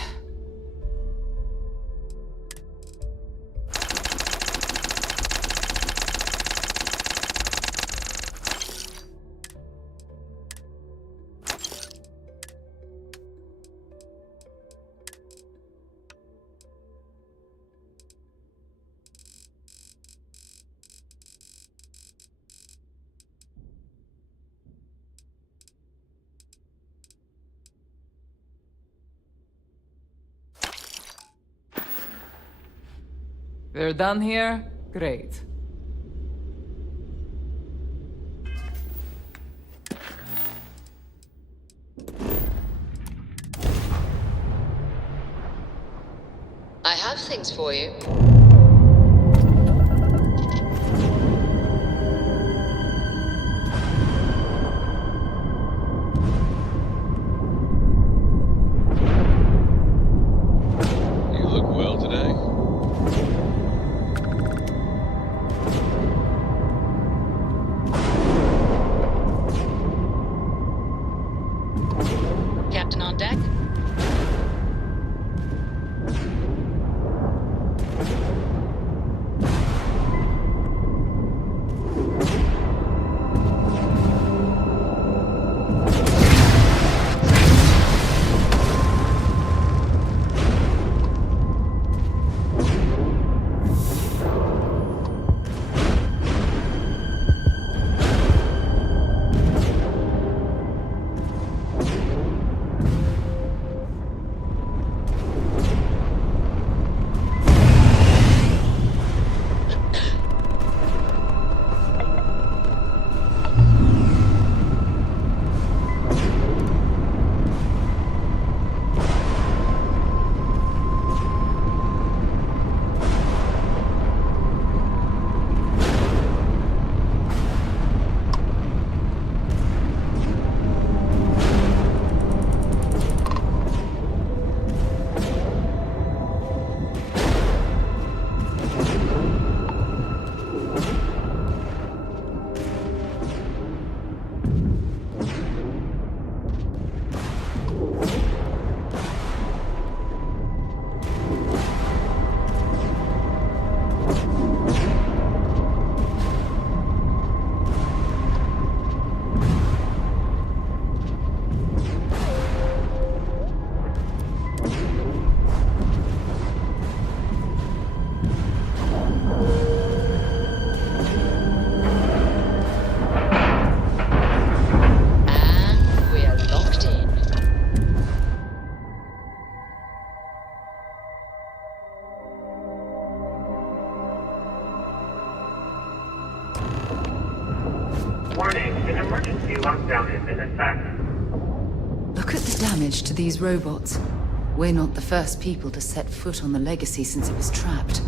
We're done here? Great. I have things for you. You look well today. Captain on deck? Warning, an emergency lockdown has been effect. Look at the damage to these robots. We're not the first people to set foot on the Legacy since it was trapped.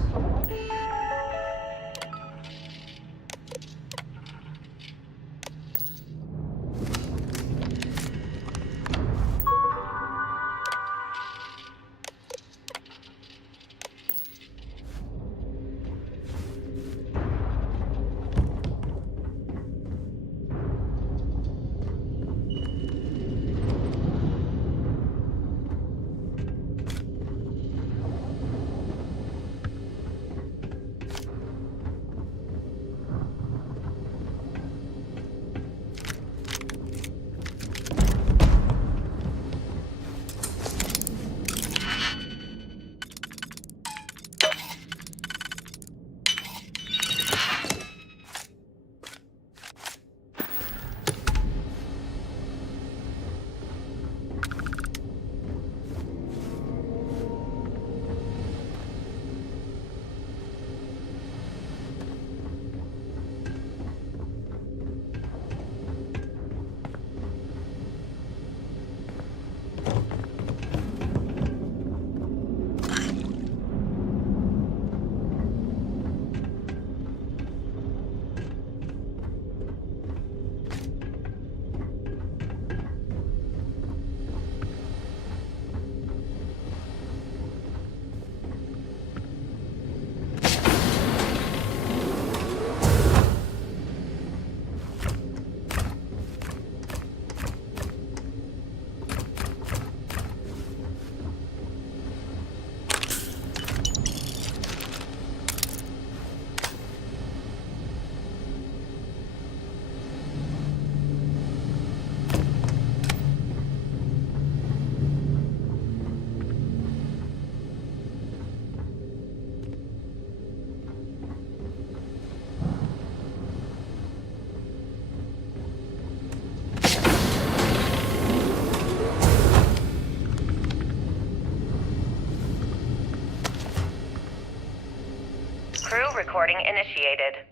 recording initiated.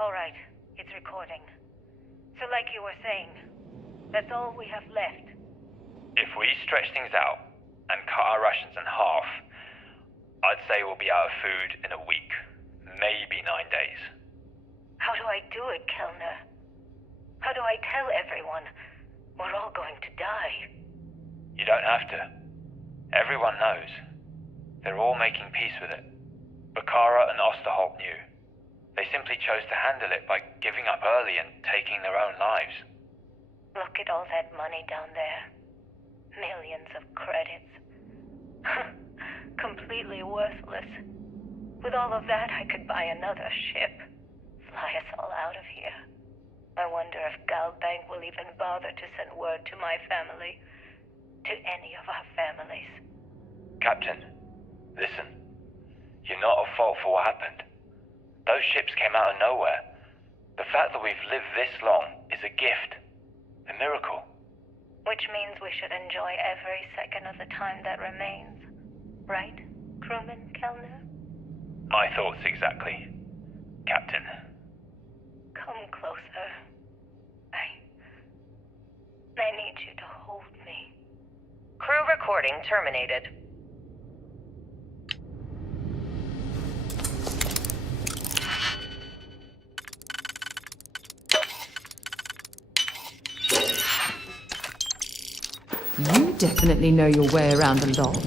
Alright, it's recording. So like you were saying, that's all we have left. If we stretch things out and cut our rations in half, I'd say we'll be out of food in a week, maybe 9 days. How do I do it, Kellner? How do I tell everyone we're all going to die? You don't have to. Everyone knows. They're all making peace with it. Baka and Osterholt knew. They simply chose to handle it by giving up early and taking their own lives. Look at all that money down there. Millions of credits. Completely worthless. With all of that, I could buy another ship. Fly us all out of here. I wonder if Galbank will even bother to send word to my family. To any of our families. Captain, listen. You're not at fault for what happened. Those ships came out of nowhere. The fact that we've lived this long is a gift. A miracle. Which means we should enjoy every second of the time that remains. Right, crewman Kellner? My thoughts exactly, Captain. Come closer. I need you to hold me. Crew recording terminated. You definitely know your way around a lock.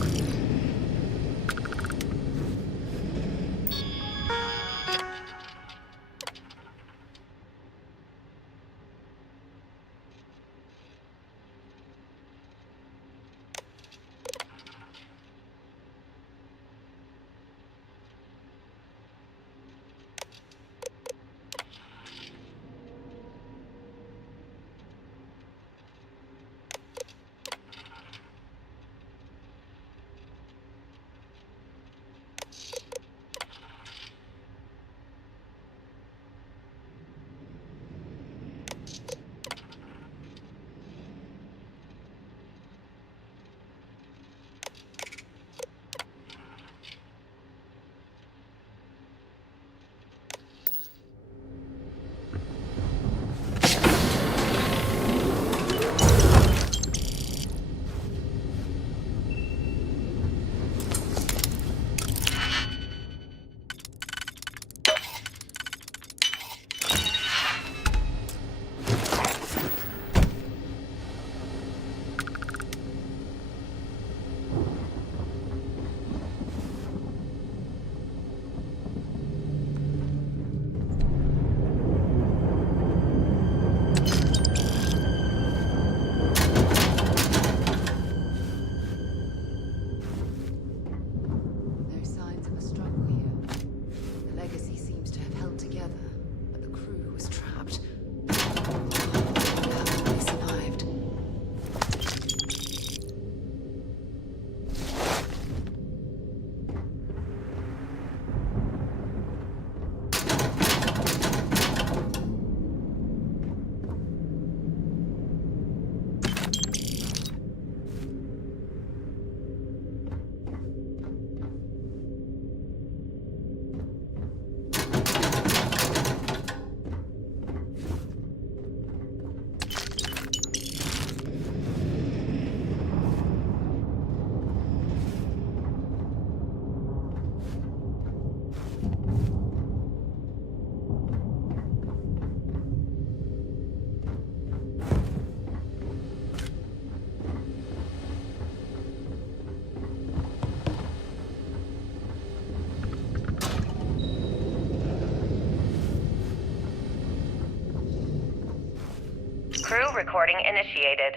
Crew recording initiated.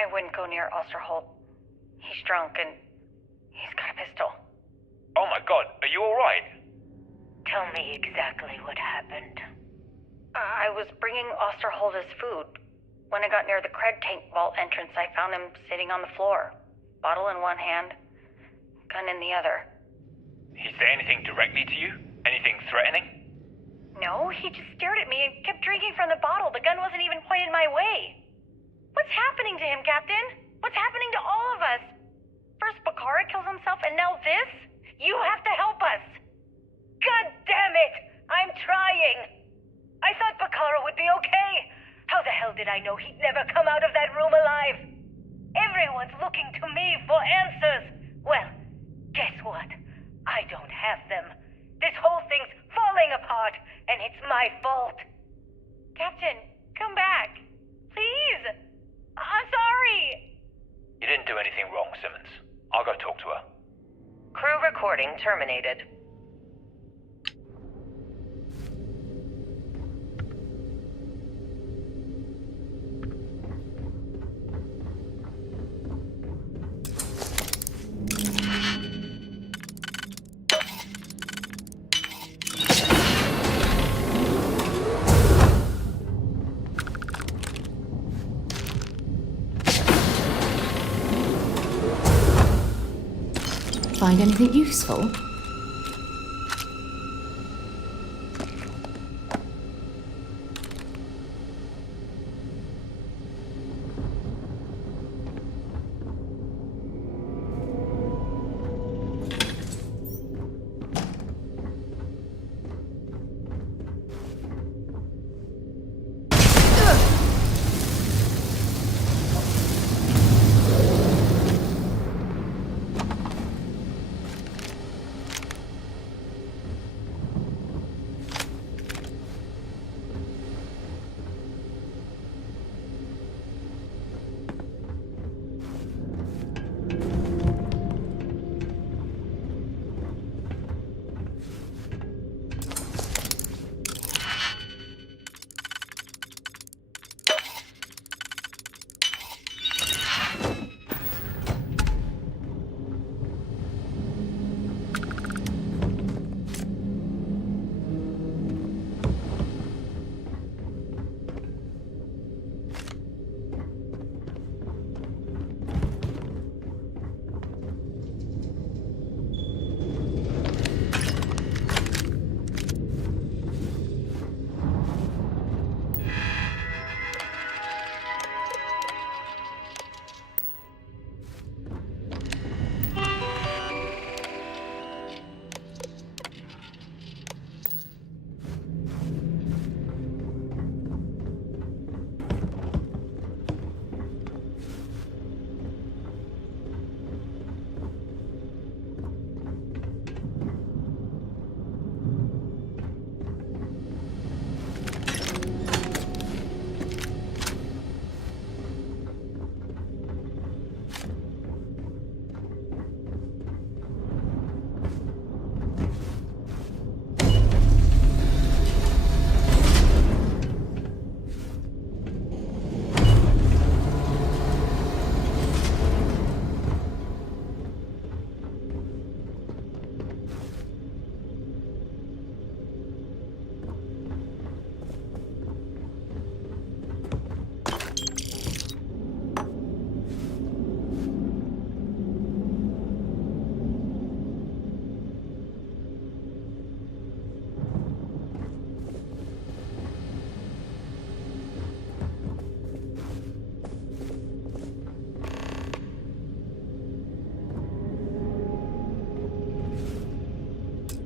I wouldn't go near Osterholt. He's drunk and he's got a pistol. Oh my god, are you alright? Tell me exactly what happened. I was bringing Osterholt his food. When I got near the cred tank vault entrance, I found him sitting on the floor. Bottle in one hand, gun in the other. He say anything directly to you? Anything threatening? No, he just stared at me and kept drinking from the bottle. The gun wasn't even pointed my way. What's happening to him, Captain? What's happening to all of us? First Baka kills himself and now this? You have to help us! God Damn it! I'm trying! I thought Baka would be okay! How the hell did I know he'd never come out of that room alive? Everyone's looking to me for answers! Well, guess what? I don't have them. This whole thing's falling apart, and it's my fault. Captain, come back. Please! I'm sorry! You didn't do anything wrong, Simmons. I'll go talk to her. Crew recording terminated. Find anything useful?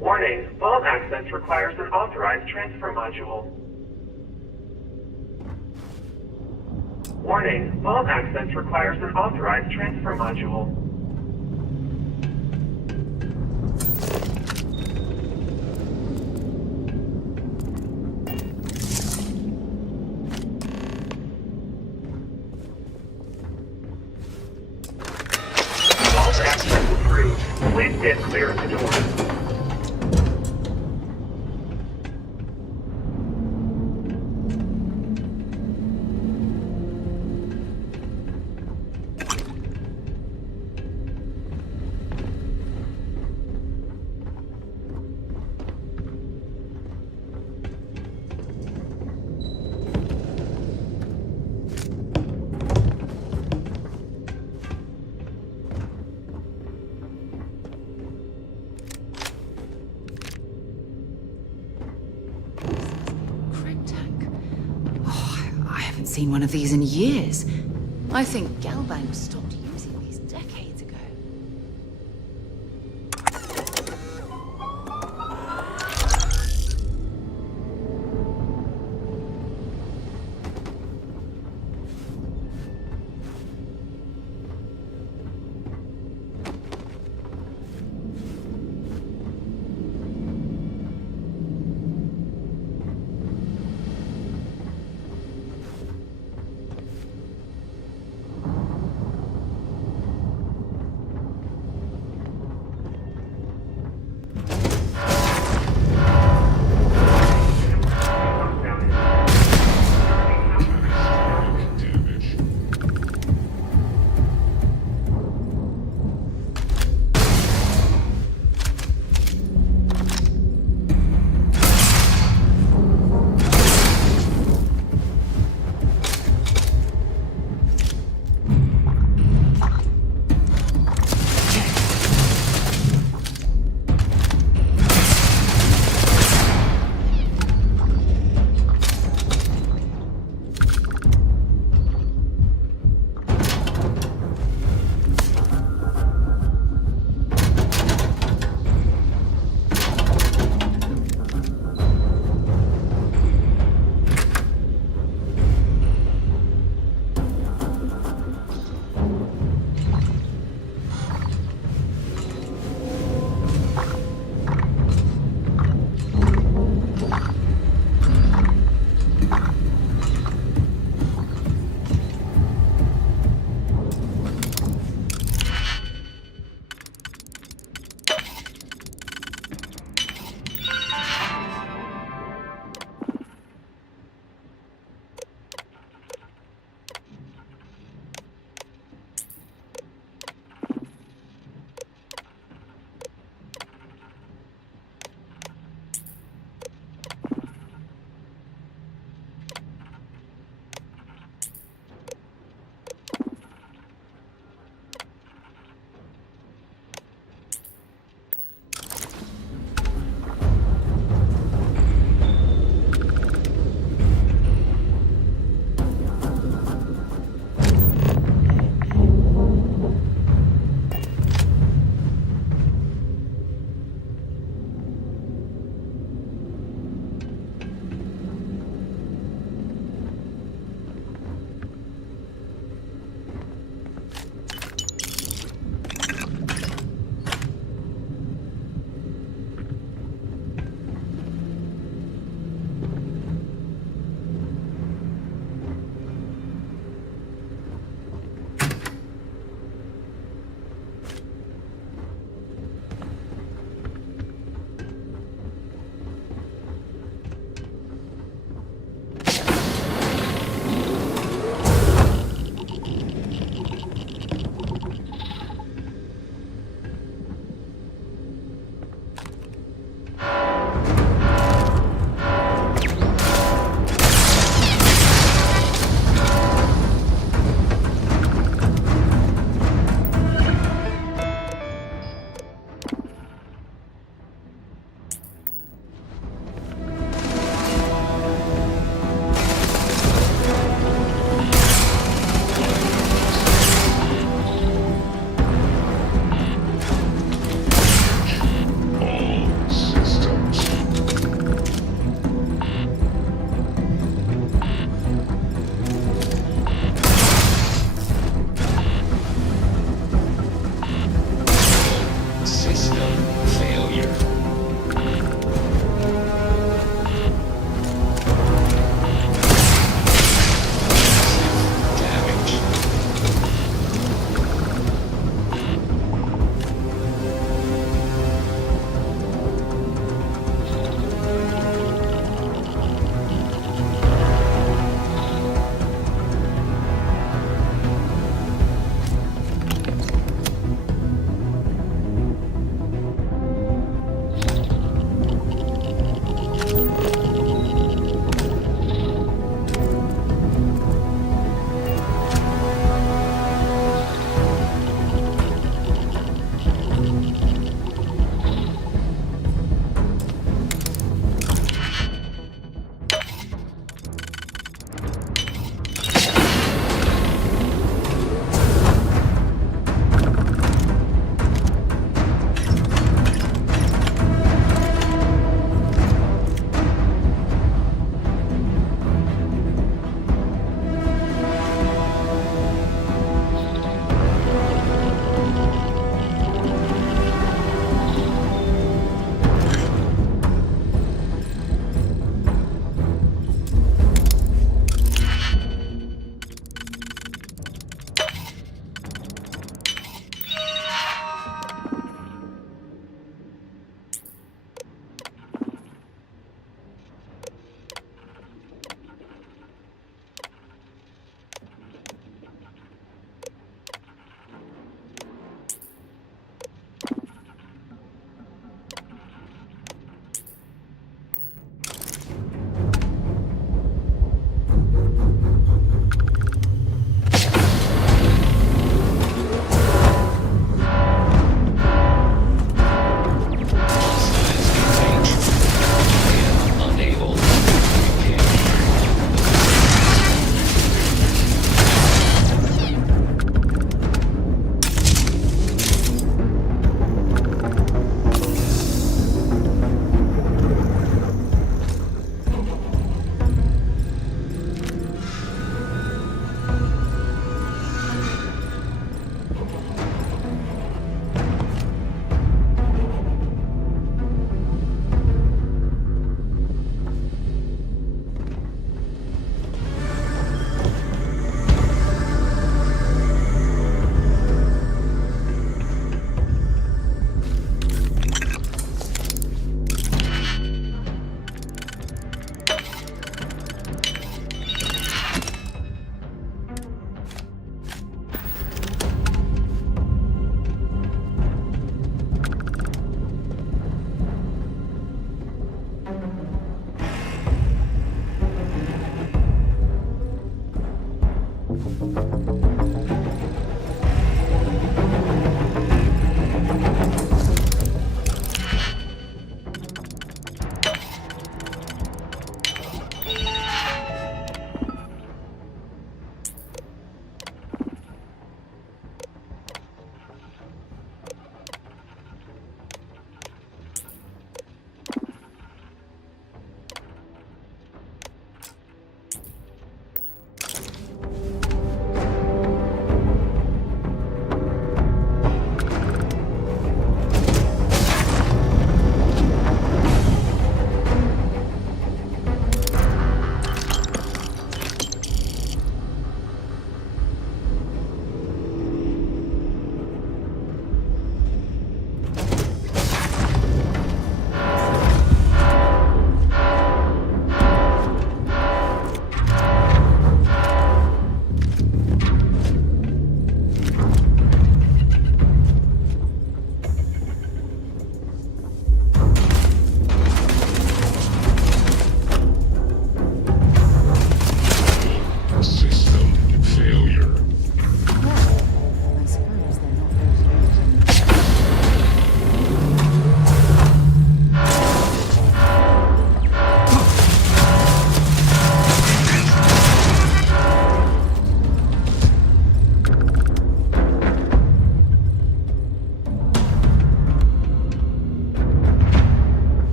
Warning, vault access requires an authorized transfer module. Warning, vault access requires an authorized transfer module. Vault access approved. Please stand clear of the door. Seen one of these in years. I think Galbank stopped using these decades ago.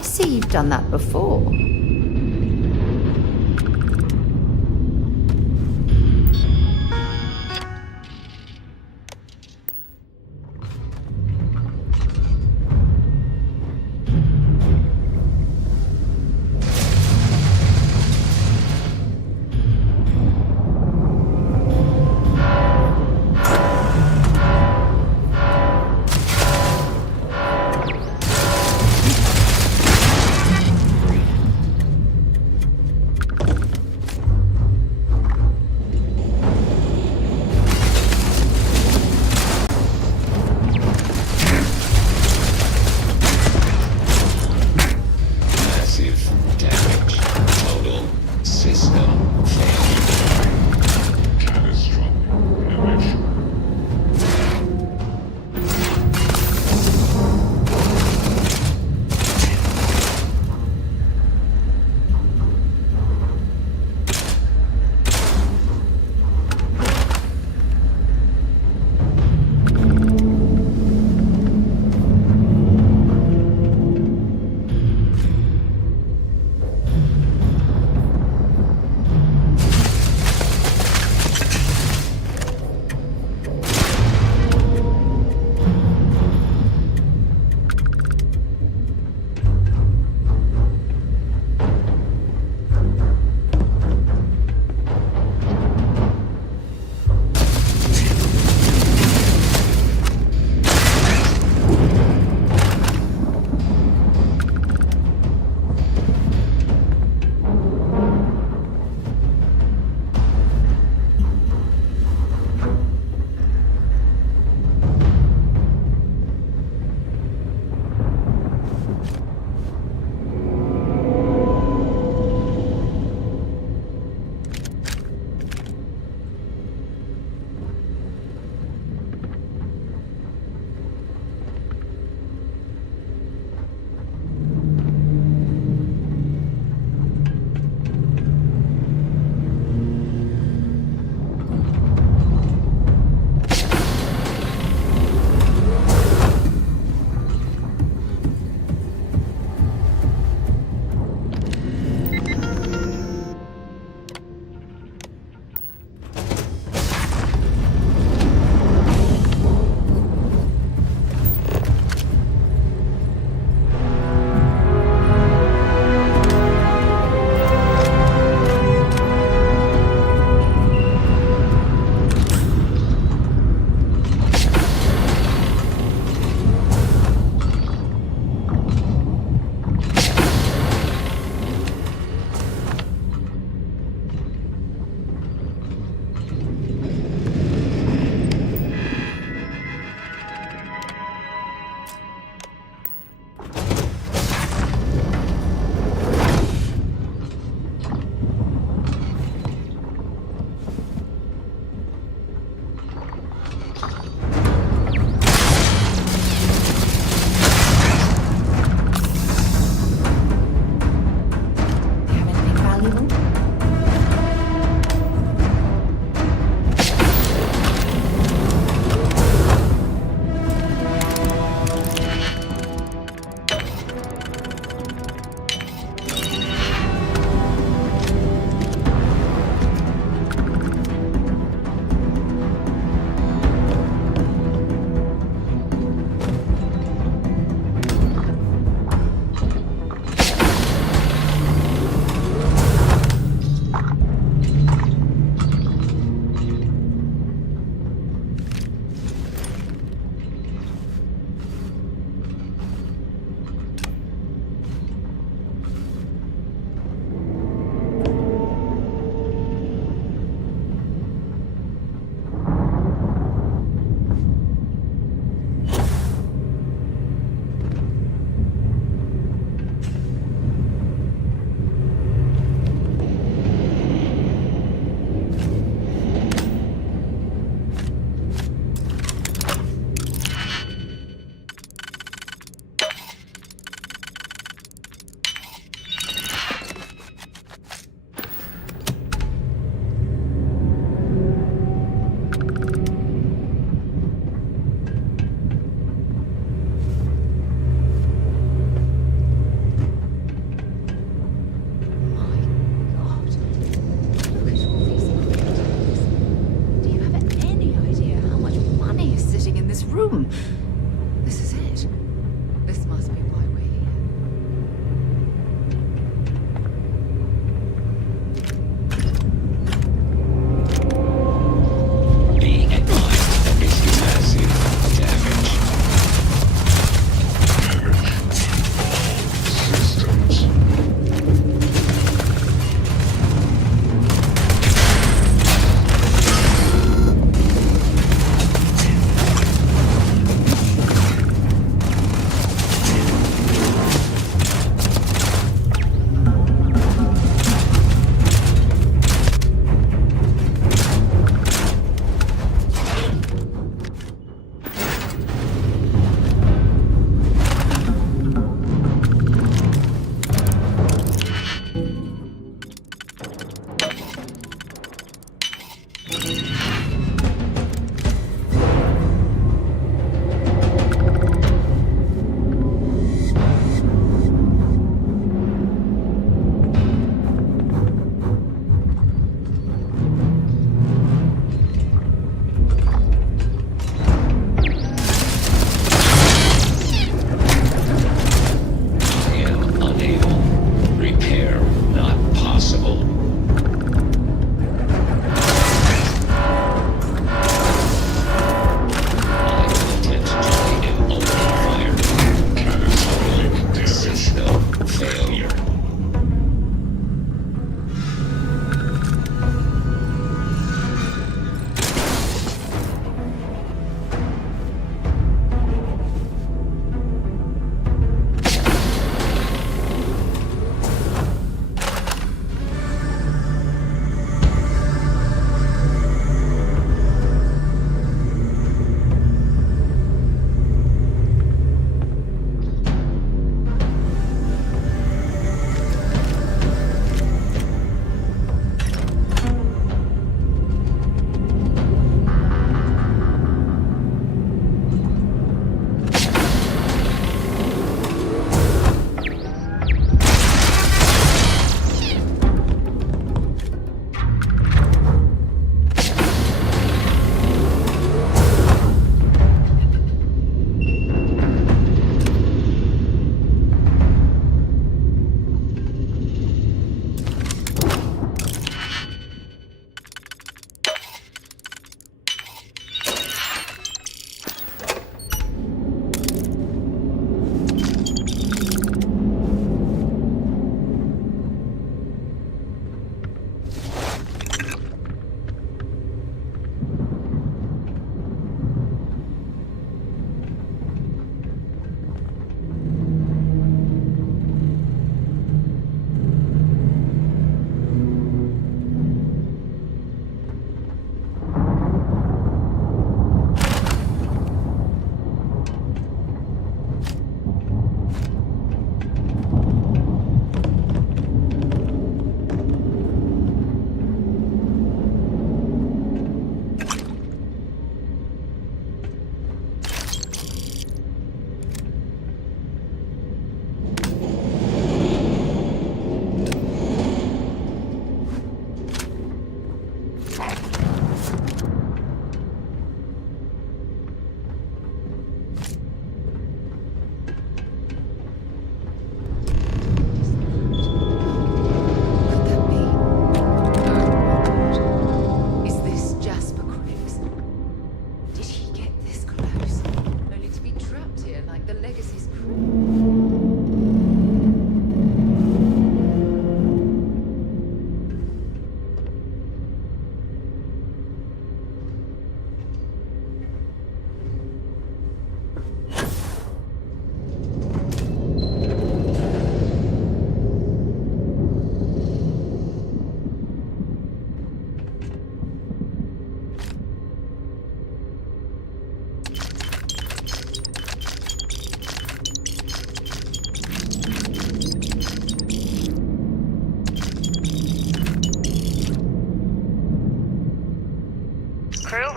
I see you've done that before.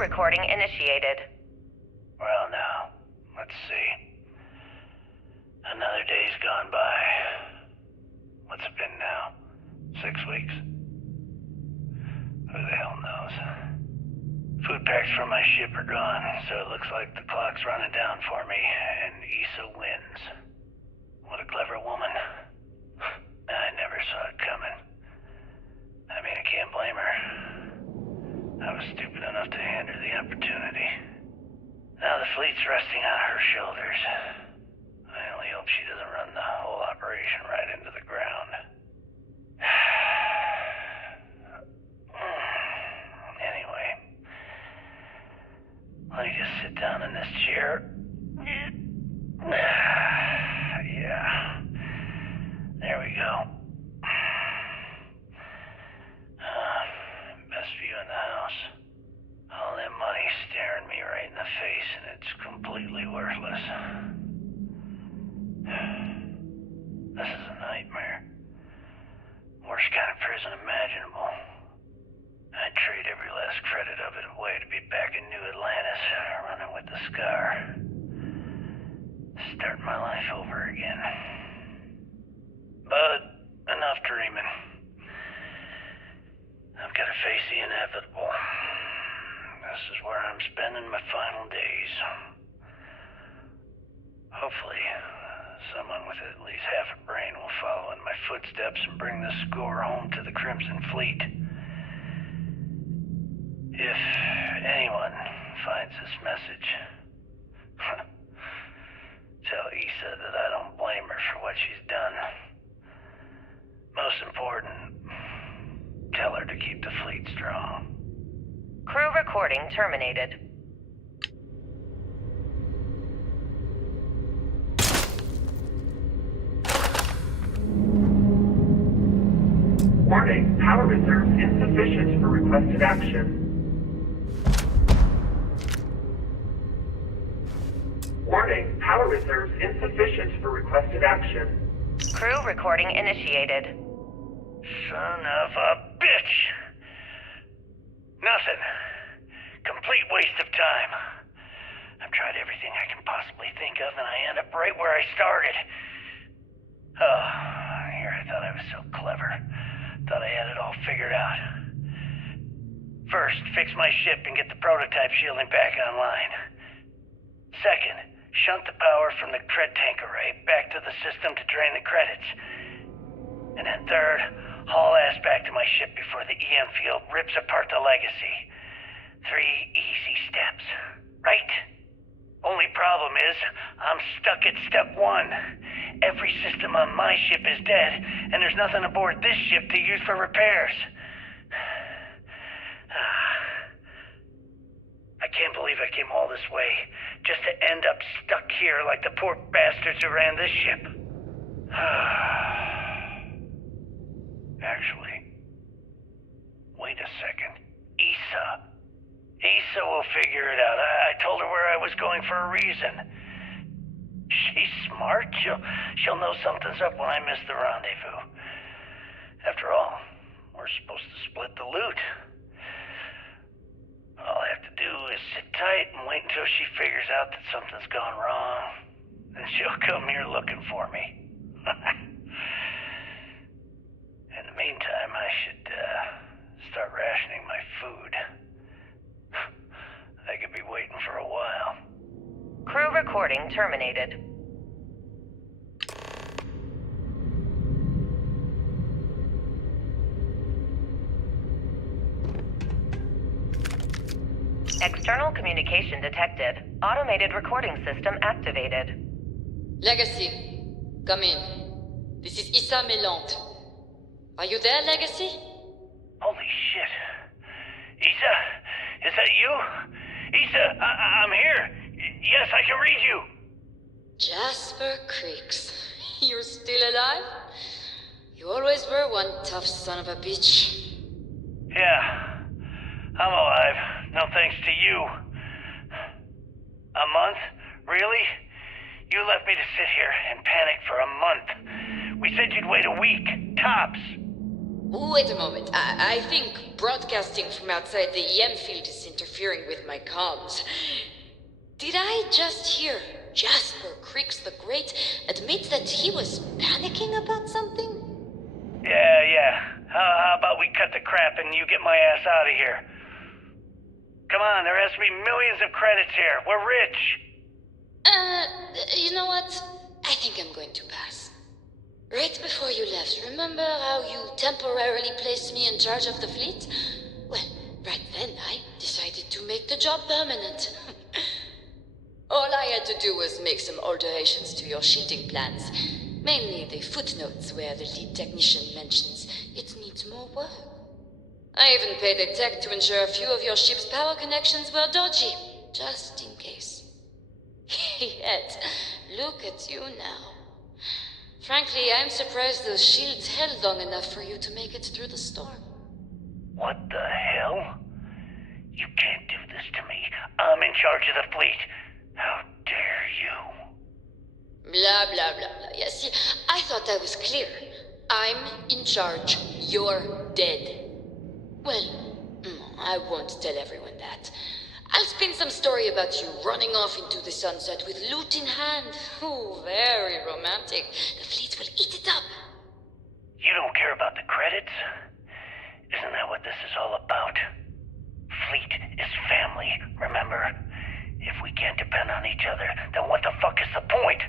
recording initiated. Well now, let's see. Another day's gone by. What's it been now? 6 weeks? Who the hell knows? Food packs from my ship are gone, so it looks like the clock's running down for me, and Issa wins. What a clever woman. I never saw it coming. I mean, I can't blame her. I was stupid enough to hand her the opportunity. Now the fleet's resting on her shoulders. I only hope she doesn't run the whole operation right into the ground. Anyway, let me just sit down in this chair. Yeah. There we go. Best view in the house. All that money staring me right in the face, and it's completely worthless. This is a nightmare. Worst kind of prison imaginable. I'd trade every last credit of it away to be back in New Atlantis, running with the Scar. Start my life over again. But enough dreaming. I've got to face the inevitable. This is where I'm spending my final days. Hopefully, someone with at least half a brain will follow in my footsteps and bring the score home to the Crimson Fleet. If anyone finds this message, tell Issa that I don't blame her for what she's done. Most important, tell her to keep the fleet strong. Crew recording terminated. Warning, power reserves insufficient for requested action. Warning, power reserves insufficient for requested action. Crew recording initiated. Son of a bitch! Nothing. Complete waste of time. I've tried everything I can possibly think of, and I end up right where I started. Oh, here I thought I was so clever. Thought I had it all figured out. First, fix my ship and get the prototype shielding back online. Second, shunt the power from the cred tank array back to the system to drain the credits. And then third, haul ass back to my ship before the EM field rips apart the legacy. 3 easy steps, right? Only problem is, I'm stuck at step 1. Every system on my ship is dead, and there's nothing aboard this ship to use for repairs. I can't believe I came all this way, just to end up stuck here like the poor bastards who ran this ship. Actually, wait a second. Issa will figure it out. I told her where I was going for a reason. She's smart. She'll know something's up when I miss the rendezvous. After all, we're supposed to split the loot. All I have to do is sit tight and wait until she figures out that something's gone wrong. And she'll come here looking for me. In the meantime, I should start rationing my food. I could be waiting for a while. Crew recording terminated. External communication detected. Automated recording system activated. Legacy, come in. This is Issa Melant. Are you there, Legacy? Holy shit. Issa, is that you? Issa, I'm here. Yes, I can read you. Jasper Creeks. You're still alive? You always were one tough son of a bitch. Yeah, I'm alive. No thanks to you. A month? Really? You left me to sit here and panic for a month. We said you'd wait a week, tops. Wait a moment. I think broadcasting from outside the EM field is interfering with my comms. Did I just hear Jasper Creeks the Great admit that he was panicking about something? Yeah. How about we cut the crap and you get my ass out of here? Come on, there has to be millions of credits here. We're rich. You know what? I think I'm going to pass. Right before you left, remember how you temporarily placed me in charge of the fleet? Well, right then I decided to make the job permanent. All I had to do was make some alterations to your shielding plans. Mainly the footnotes where the lead technician mentions it needs more work. I even paid a tech to ensure a few of your ship's power connections were dodgy, just in case. Yet, look at you now. Frankly, I'm surprised those shields held long enough for you to make it through the storm. What the hell? You can't do this to me. I'm in charge of the fleet. How dare you? Blah, blah, blah, blah. Yeah, see, I thought that was clear. I'm in charge. You're dead. Well, I won't tell everyone that. I'll spin some story about you running off into the sunset with loot in hand. Oh, very romantic. The fleet will eat it up. You don't care about the credits? Isn't that what this is all about? Fleet is family, remember? If we can't depend on each other, then what the fuck is the point?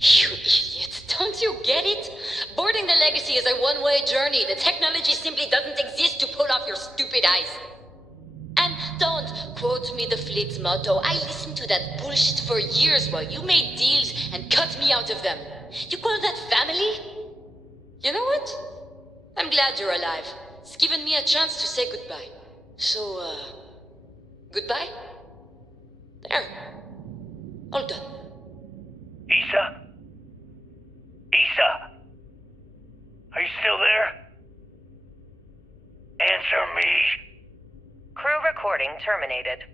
You idiot. Don't you get it? Boarding the Legacy is a one-way journey. The technology simply doesn't exist to pull off your stupid eyes. And don't quote me the fleet's motto. I listened to that bullshit for years while you made deals and cut me out of them. You call that family? You know what? I'm glad you're alive. It's given me a chance to say goodbye. So, goodbye? There. All done. Issa? Issa? Are you still there? Answer me. Crew recording terminated.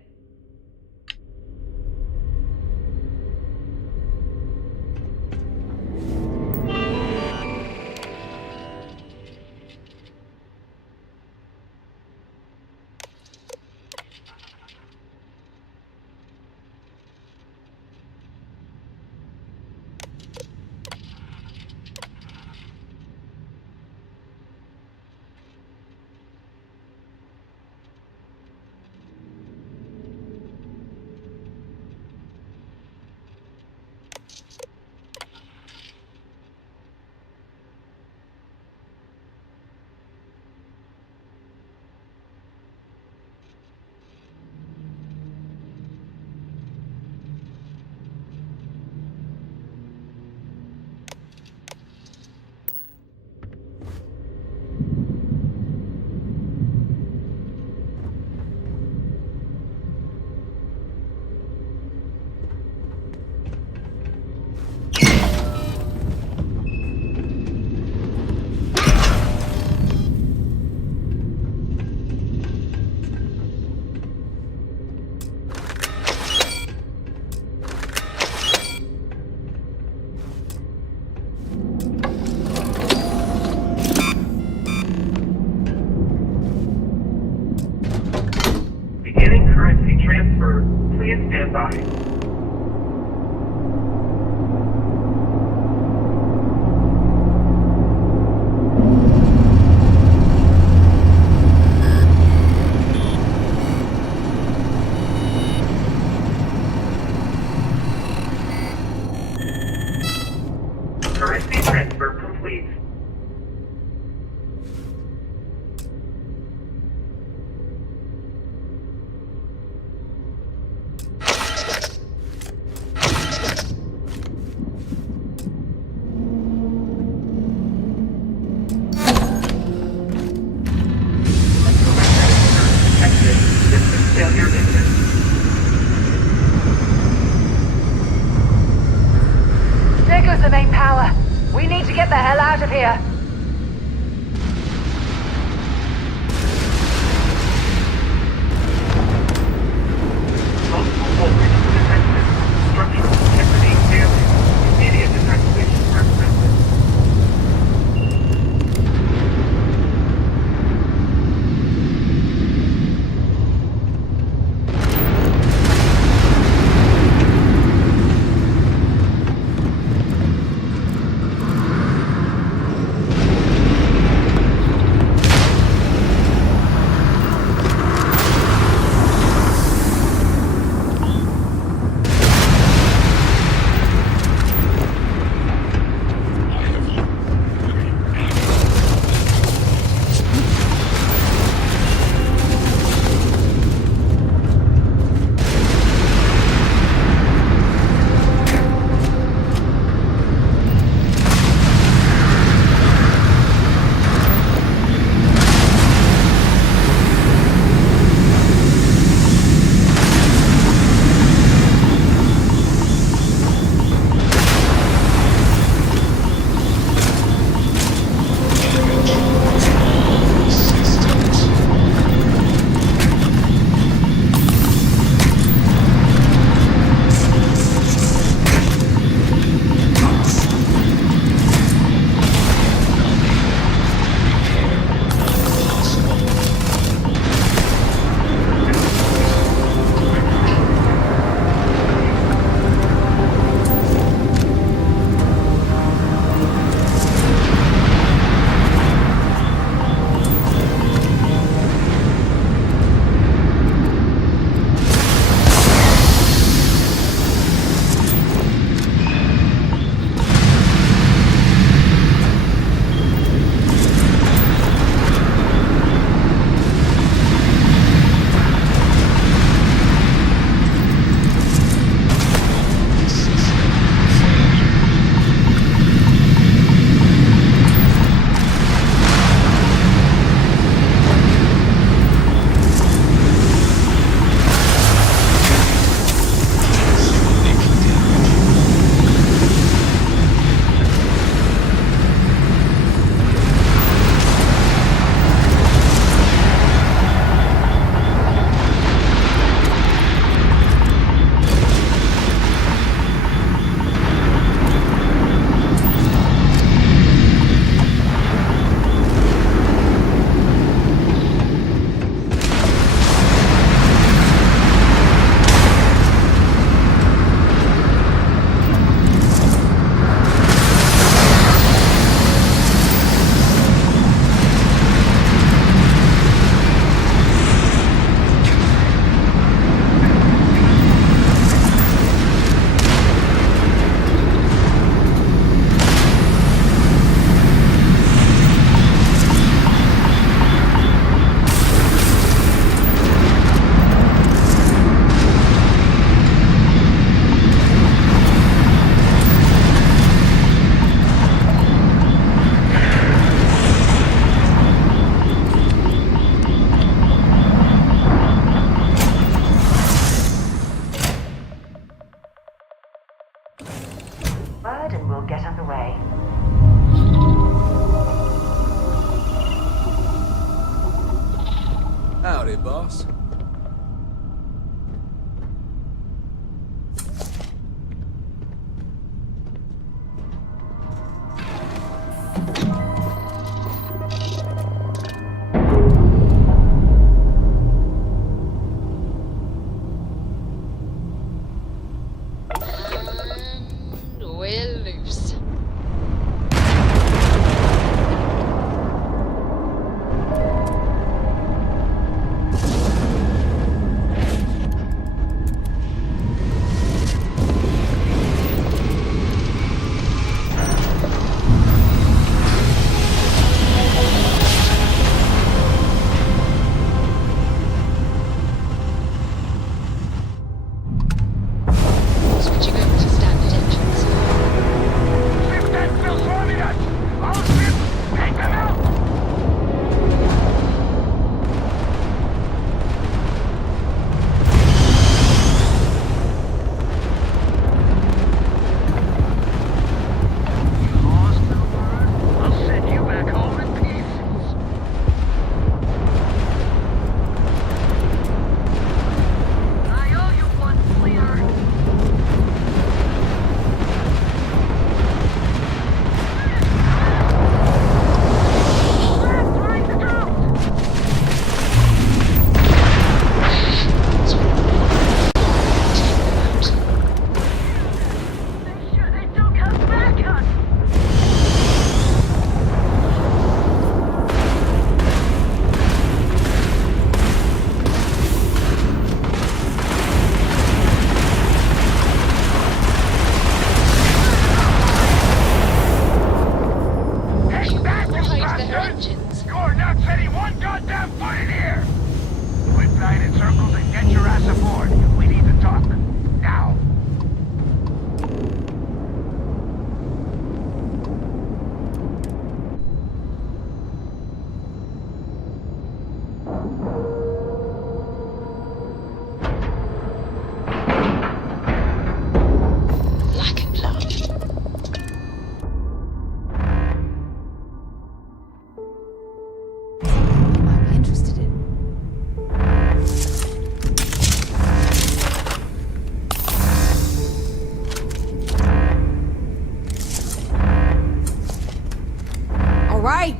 word and we'll get underway. Howdy, boss. We're loose. Switching over to standard entrance. You're not setting one goddamn foot in here! Quit flying in circles and get your ass aboard. We need to talk. Now.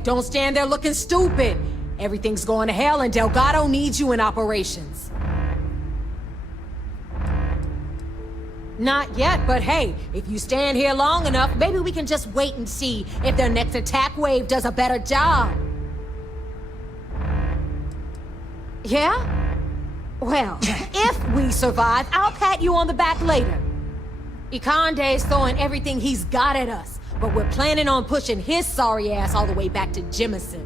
Don't stand there looking stupid. Everything's going to hell and Delgado needs you in operations. Not yet, but hey, if you stand here long enough, maybe we can just wait and see if their next attack wave does a better job. Yeah? Well, if we survive, I'll pat you on the back later. Ikande's throwing everything he's got at us. But we're planning on pushing his sorry ass all the way back to Jemison.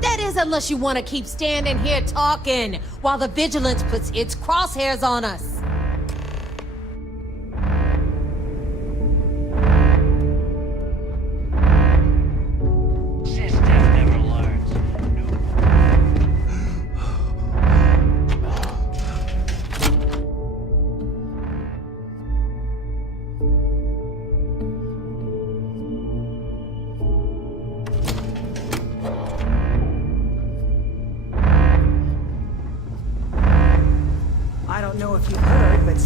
That is, unless you want to keep standing here talking while the Vigilance puts its crosshairs on us.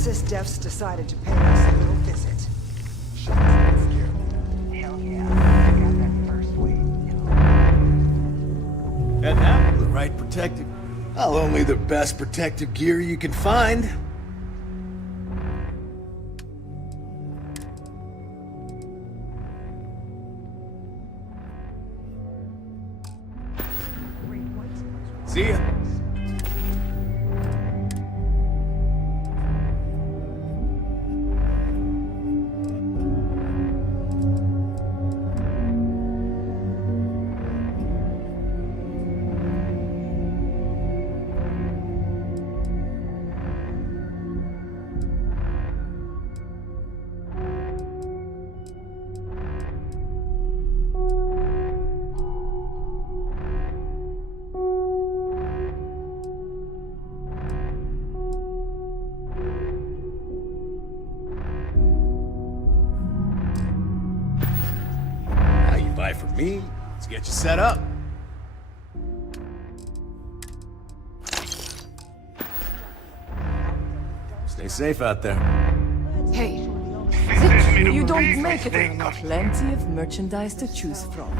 SysDef's decided to pay us a little visit. Hell yeah, I got that first wave. And now, the right protective... Well, only the best protective gear you can find. See ya. Me, let's get you set up. Stay safe out there. Hey, you don't make it enough. Plenty of merchandise to choose from.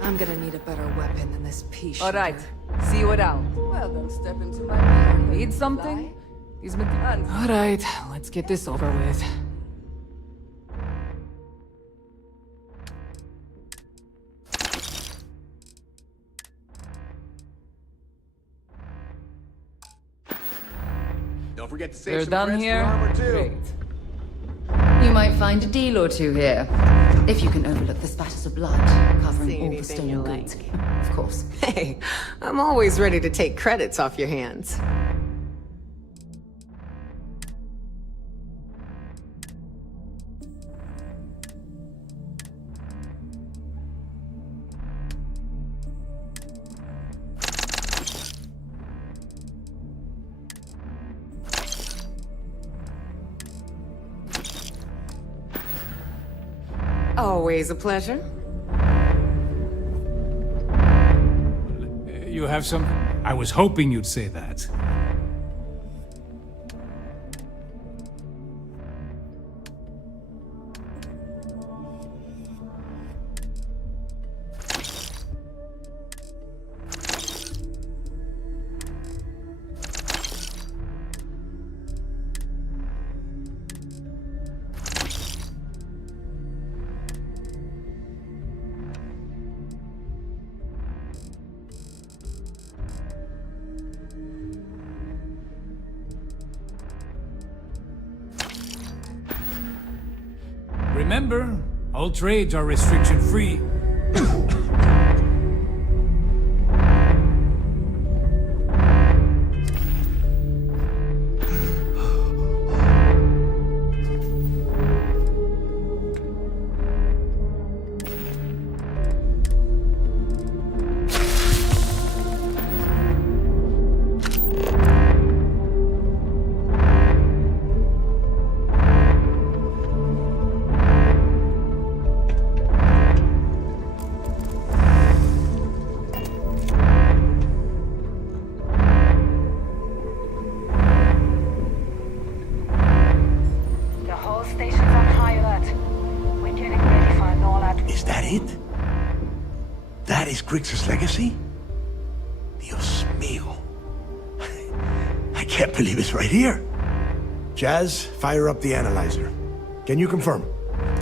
I'm gonna need a better weapon than this piece. All right, see you around. Well, then step into my room. Need something? All right, let's get this over with. Don't forget to save We're some done creds here? for armor too. Great. You might find a deal or two here. If you can overlook the spatters of blood covering all the stolen goods. Of course. Hey, I'm always ready to take credits off your hands. Always a pleasure. You have some... I was hoping you'd say that. Remember, all trades are restriction-free. Grix's legacy? Dios mío. I can't believe it's right here. Jazz, fire up the analyzer. Can you confirm?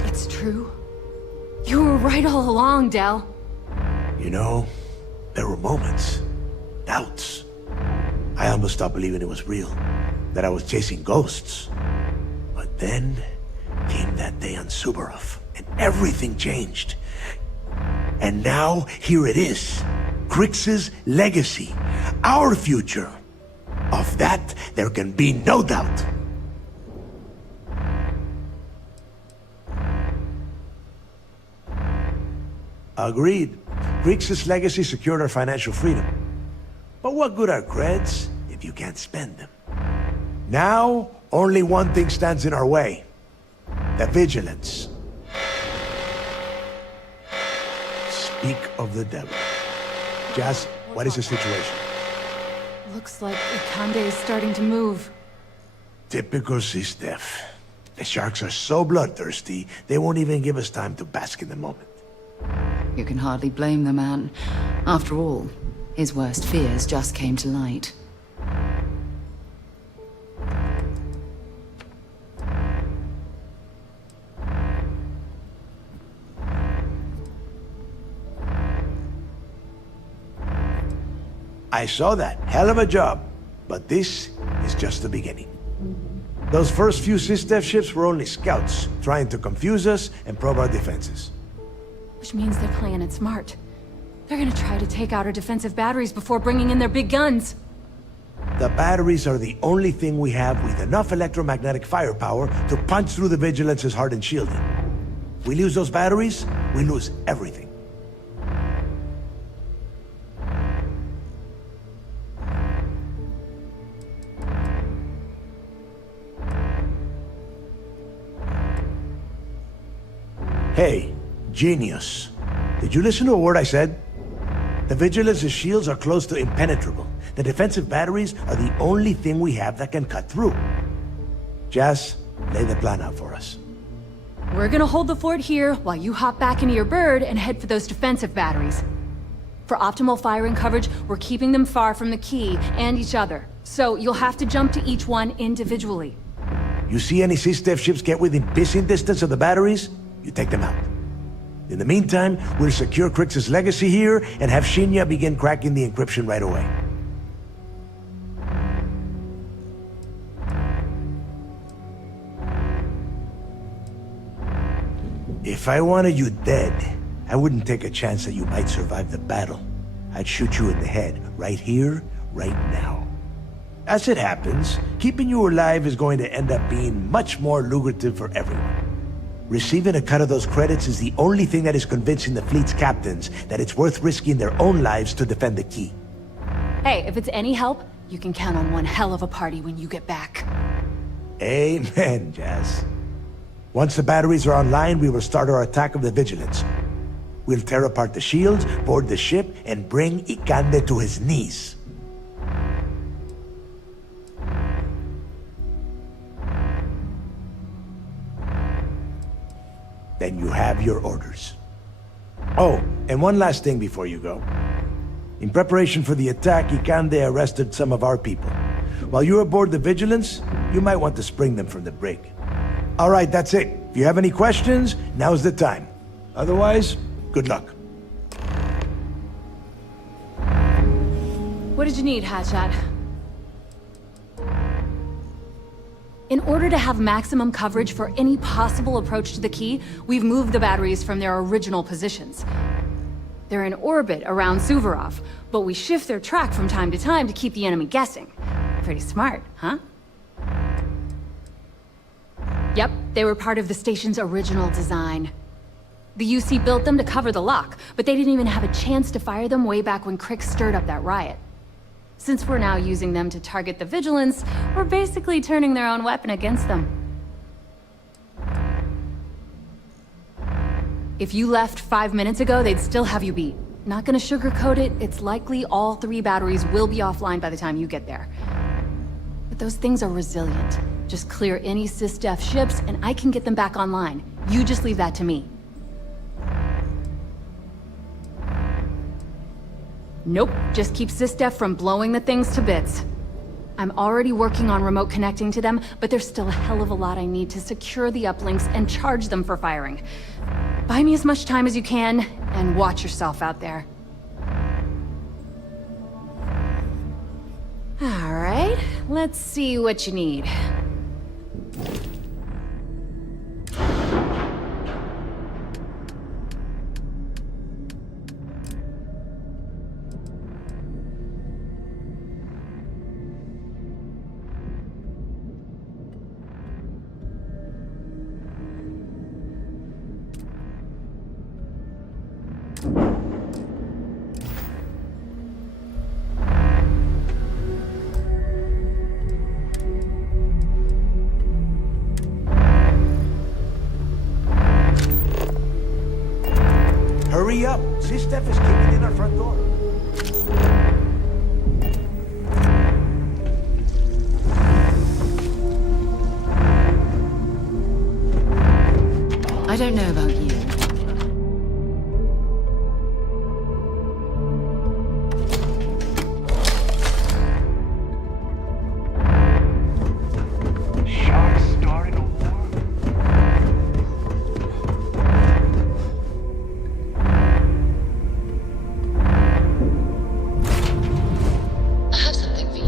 It's true. You were right all along, Del. You know, there were moments, doubts. I almost stopped believing it was real, that I was chasing ghosts. But then came that day on Subarov, and everything changed. And now, here it is. Grix's legacy. Our future. Of that, there can be no doubt. Agreed. Grix's legacy secured our financial freedom. But what good are creds if you can't spend them? Now, only one thing stands in our way. The vigilance. Speak of the devil. Jazz, what is the situation? Looks like Ikande is starting to move. Typical Sistef. The sharks are so bloodthirsty, they won't even give us time to bask in the moment. You can hardly blame the man. After all, his worst fears just came to light. I saw that. Hell of a job. But this is just the beginning. Those first few Sistef ships were only scouts, trying to confuse us and probe our defenses. Which means they're playing it smart. They're gonna try to take out our defensive batteries before bringing in their big guns. The batteries are the only thing we have with enough electromagnetic firepower to punch through the Vigilance's hardened shielding. We lose those batteries, we lose everything. Hey, genius. Did you listen to a word I said? The Vigilance's shields are close to impenetrable. The defensive batteries are the only thing we have that can cut through. Jazz, lay the plan out for us. We're gonna hold the fort here while you hop back into your bird and head for those defensive batteries. For optimal firing coverage, we're keeping them far from the key and each other. So you'll have to jump to each one individually. You see any SysDef ships get within pissing distance of the batteries, you take them out. In the meantime, we'll secure Crix's legacy here and have Shinya begin cracking the encryption right away. If I wanted you dead, I wouldn't take a chance that you might survive the battle. I'd shoot you in the head, right here, right now. As it happens, keeping you alive is going to end up being much more lucrative for everyone. Receiving a cut of those credits is the only thing that is convincing the fleet's captains that it's worth risking their own lives to defend the key. Hey, if it's any help, you can count on one hell of a party when you get back. Amen, Jazz. Once the batteries are online, we will start our attack of the Vigilance. We'll tear apart the shields, board the ship, and bring Ikande to his knees. Then you have your orders. Oh, and one last thing before you go. In preparation for the attack, Ikande arrested some of our people. While you're aboard the Vigilance, you might want to spring them from the brig. All right, that's it. If you have any questions, now's the time. Otherwise, good luck. What did you need, Hatchet? In order to have maximum coverage for any possible approach to the key, we've moved the batteries from their original positions. They're in orbit around Suvorov, but we shift their track from time to time to keep the enemy guessing. Pretty smart, huh? Yep, they were part of the station's original design. The UC built them to cover the lock, but they didn't even have a chance to fire them way back when Crix stirred up that riot. Since we're now using them to target the Vigilance, we're basically turning their own weapon against them. If you left 5 minutes ago, they'd still have you beat. Not gonna sugarcoat it, it's likely all 3 batteries will be offline by the time you get there. But those things are resilient. Just clear any SysDef ships and I can get them back online. You just leave that to me. Nope, just keep SysDef from blowing the things to bits. I'm already working on remote connecting to them, but there's still a hell of a lot I need to secure the uplinks and charge them for firing. Buy me as much time as you can, and watch yourself out there. Alright, let's see what you need. Hurry up! SysDef is kicking in our front door. I don't know about you. Sharks starting a war? I have something for you.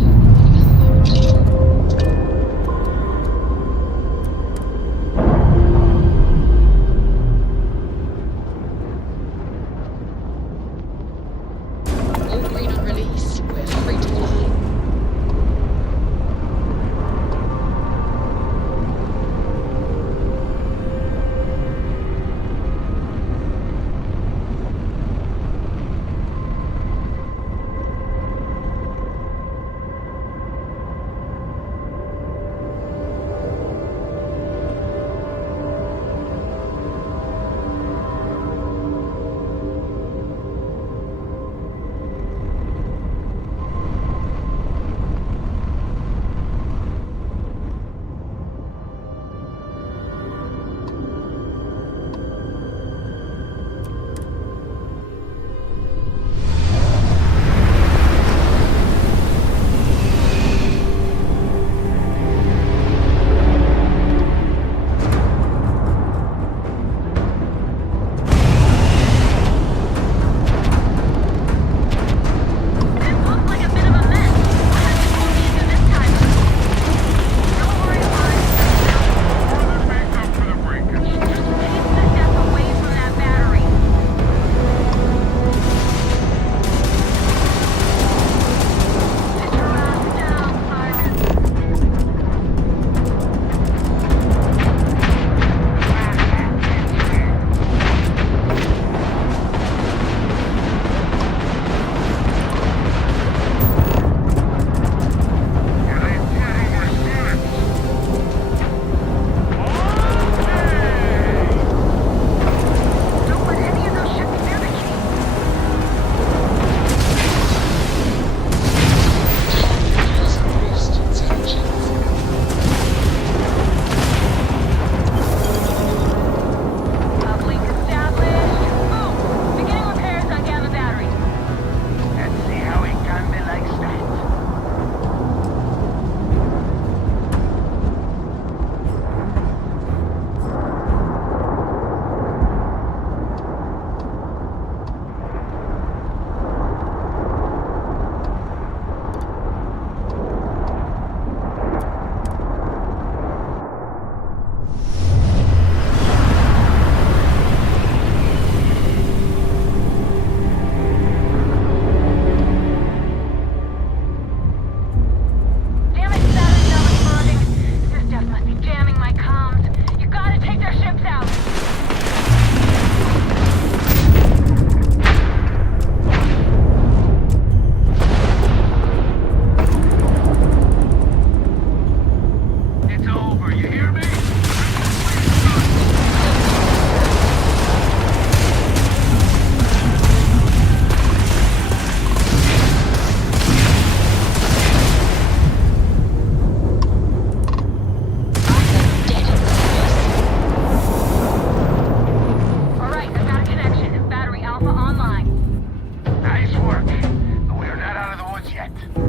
that.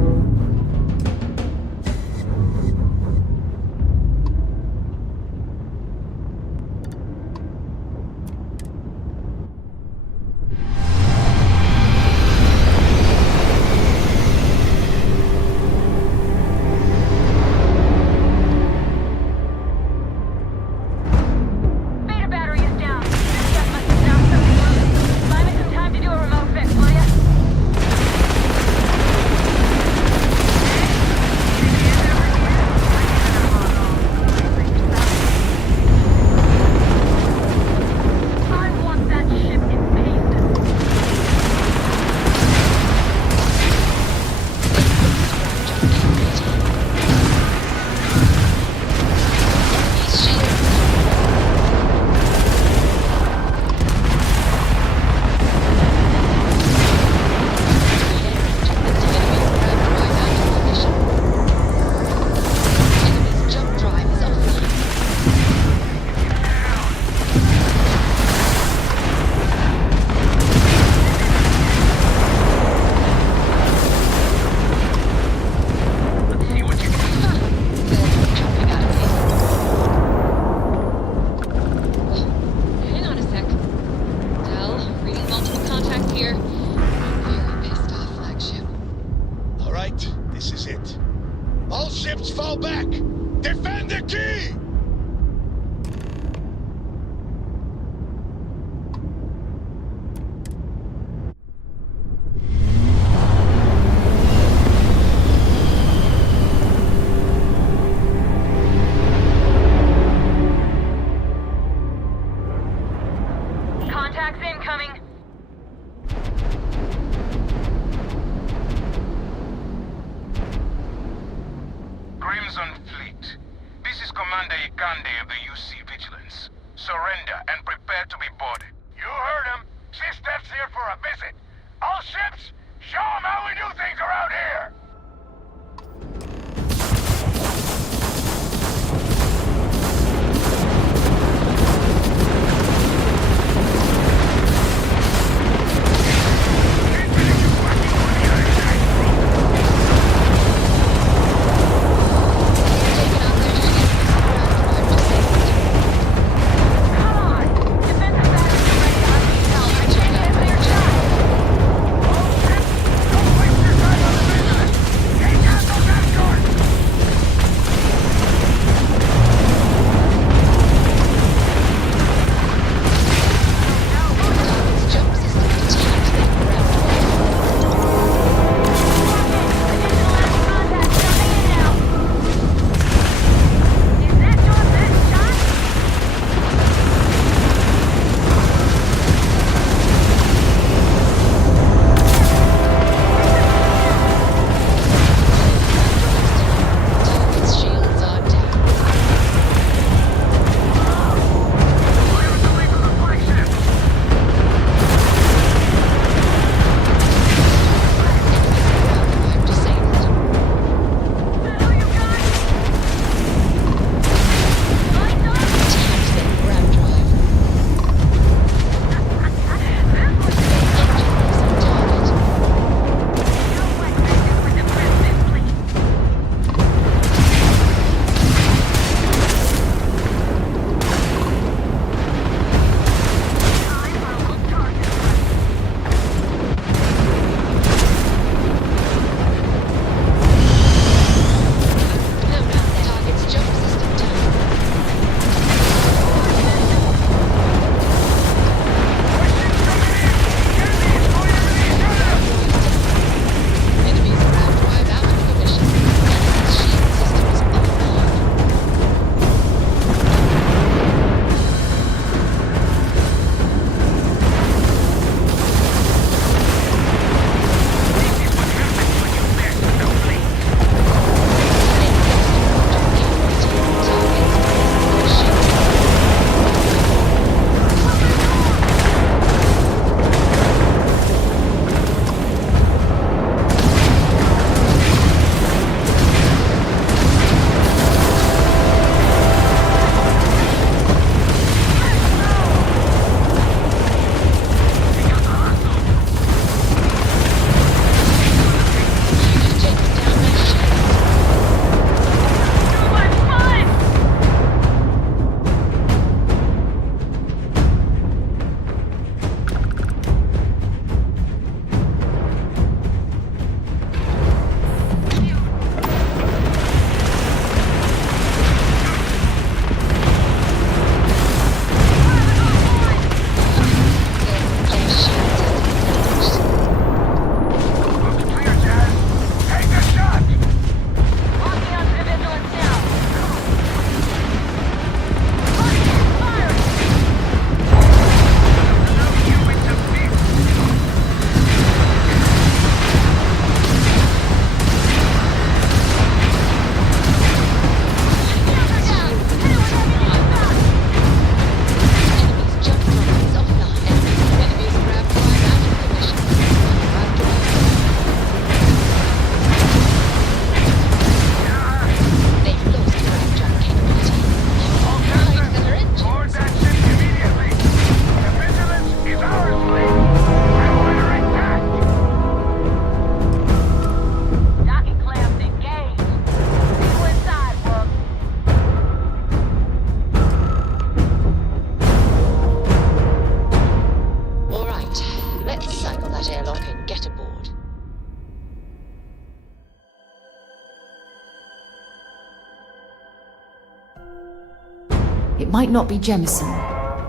It might not be Jemison,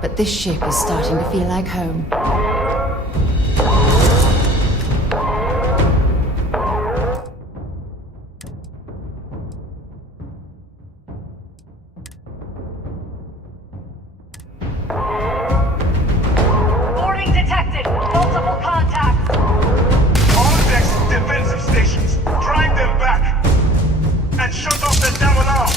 but this ship is starting to feel like home. Boarding detected. Multiple contacts. All next defensive stations, drive them back! And shut off the damn alarm!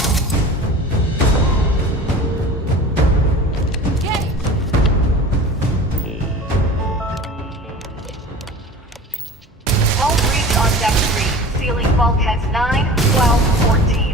Hull breach on deck 3. Sealing bulkheads 9, 12, 14.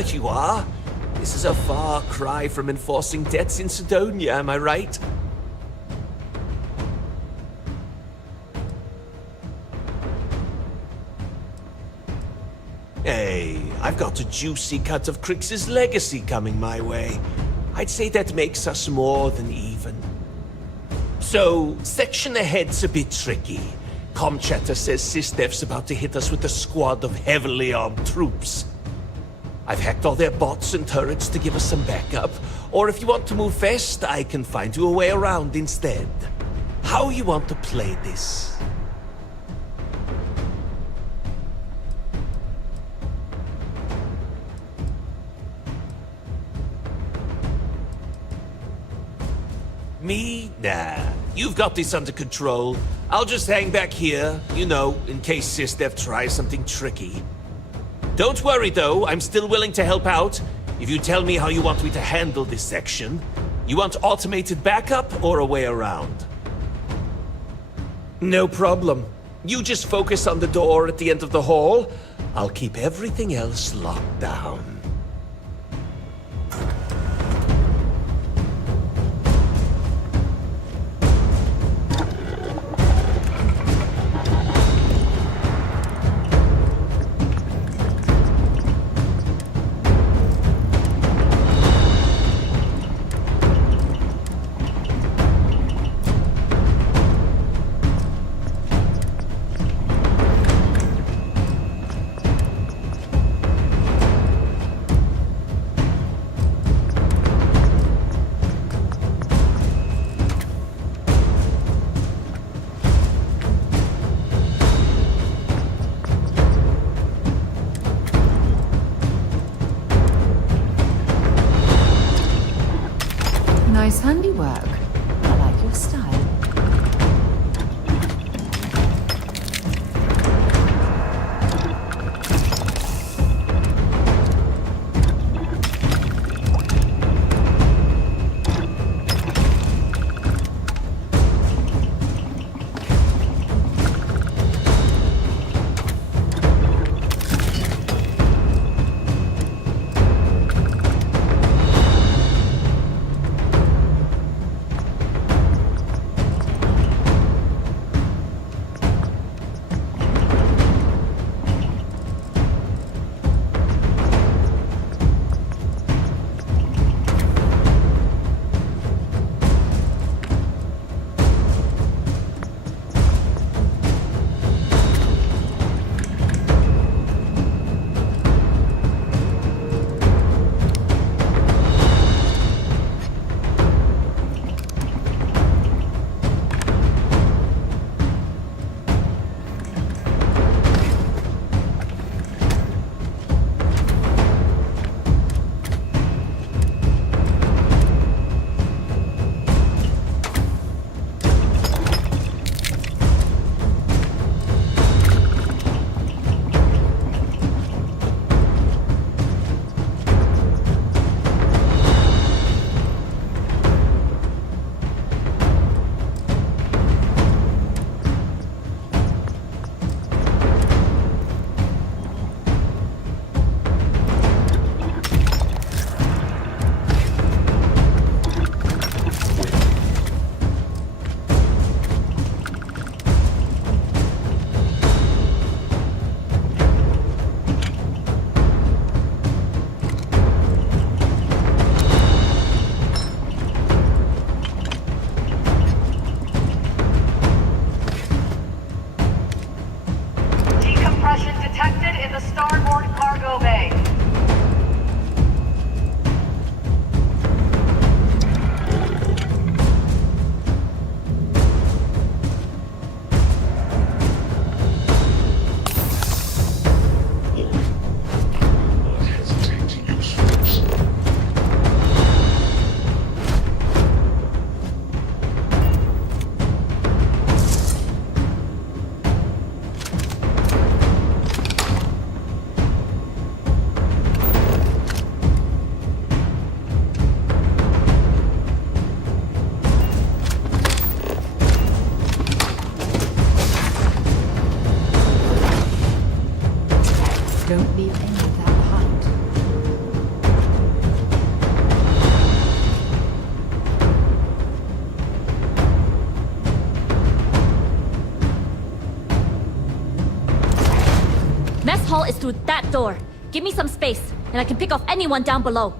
there you are. This is a far cry from enforcing debts in Sidonia, am I right? Hey, I've got a juicy cut of Crix's legacy coming my way. I'd say that makes us more than even. So, section ahead's a bit tricky. Comchatter says SysDev's about to hit us with a squad of heavily armed troops. I've hacked all their bots and turrets to give us some backup, or if you want to move fast, I can find you a way around instead. How you want to play this? Me? Nah. You've got this under control. I'll just hang back here, you know, in case SysDev tries something tricky. Don't worry though, I'm still willing to help out. If you tell me how you want me to handle this section. You want automated backup or a way around? No problem. You just focus on the door at the end of the hall. I'll keep everything else locked down. Nice handiwork. I like your style. through that door. Give me some space, and I can pick off anyone down below.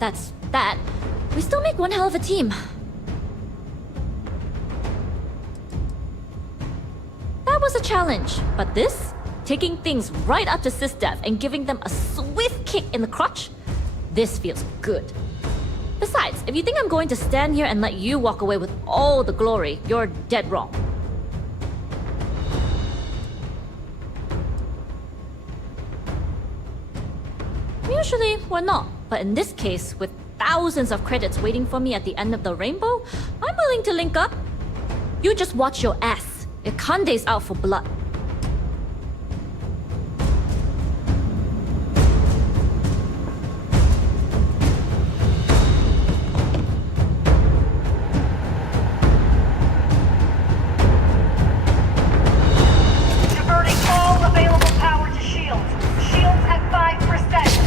That's that. We still make one hell of a team. That was a challenge, but this? Taking things right up to SysDev and giving them a swift kick in the crotch? This feels good. Besides, if you think I'm going to stand here and let you walk away with all the glory, you're dead wrong. Usually, we're not. But in this case, with thousands of credits waiting for me at the end of the rainbow, I'm willing to link up. You just watch your ass. Ikande's out for blood. Diverting all available power to shields. Shields at 5%.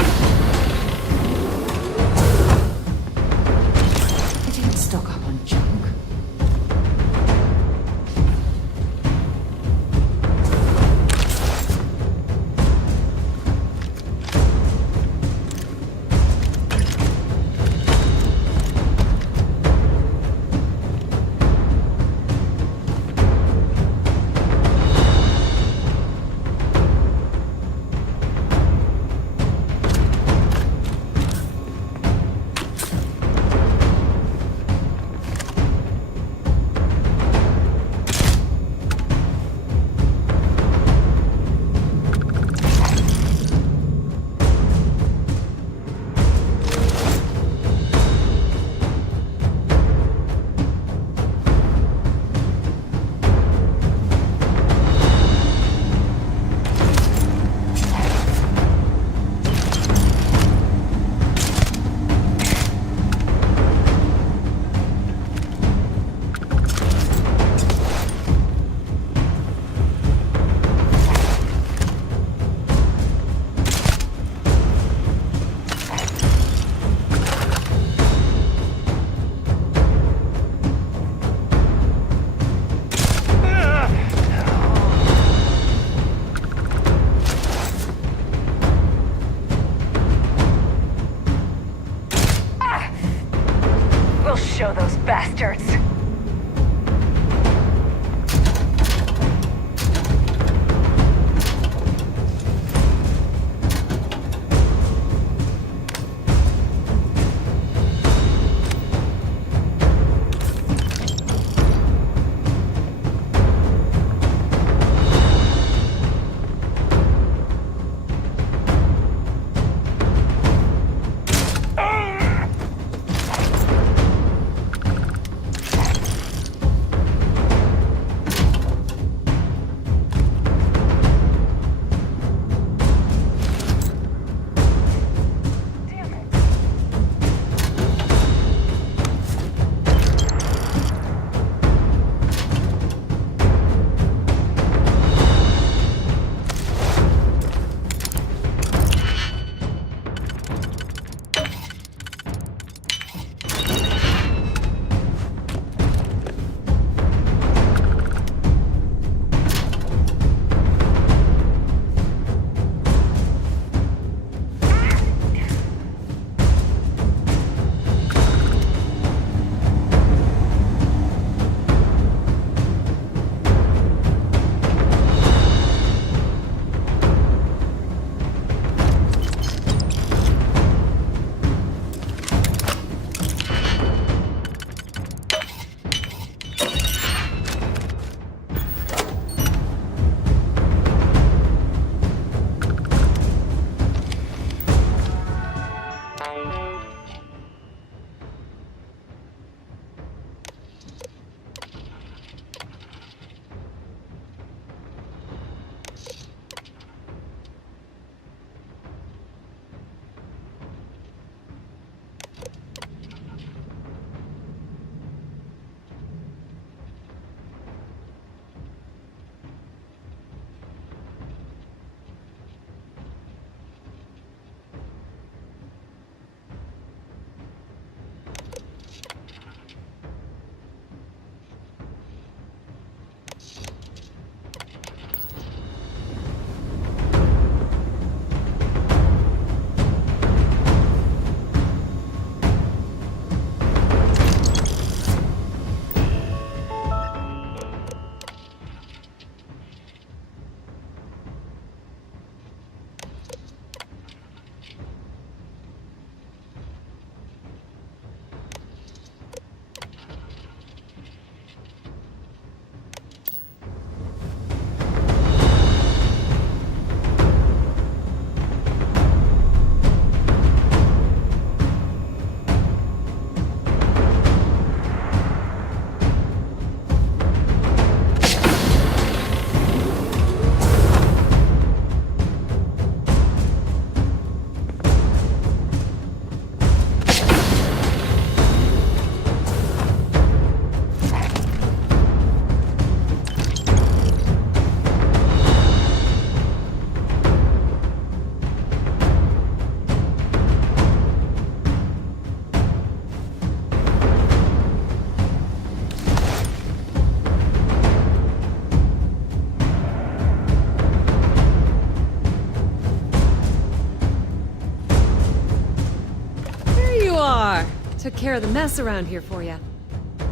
Took care of the mess around here for you.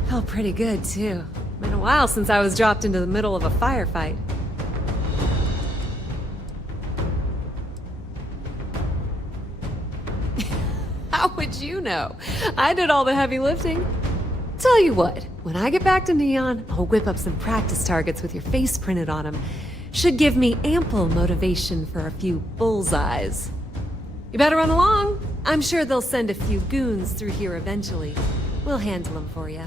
Felt pretty good, too. Been a while since I was dropped into the middle of a firefight. How would you know? I did all the heavy lifting. Tell you what, when I get back to Neon, I'll whip up some practice targets with your face printed on them. Should give me ample motivation for a few bullseyes. You better run along. I'm sure they'll send a few goons through here eventually. We'll handle them for you.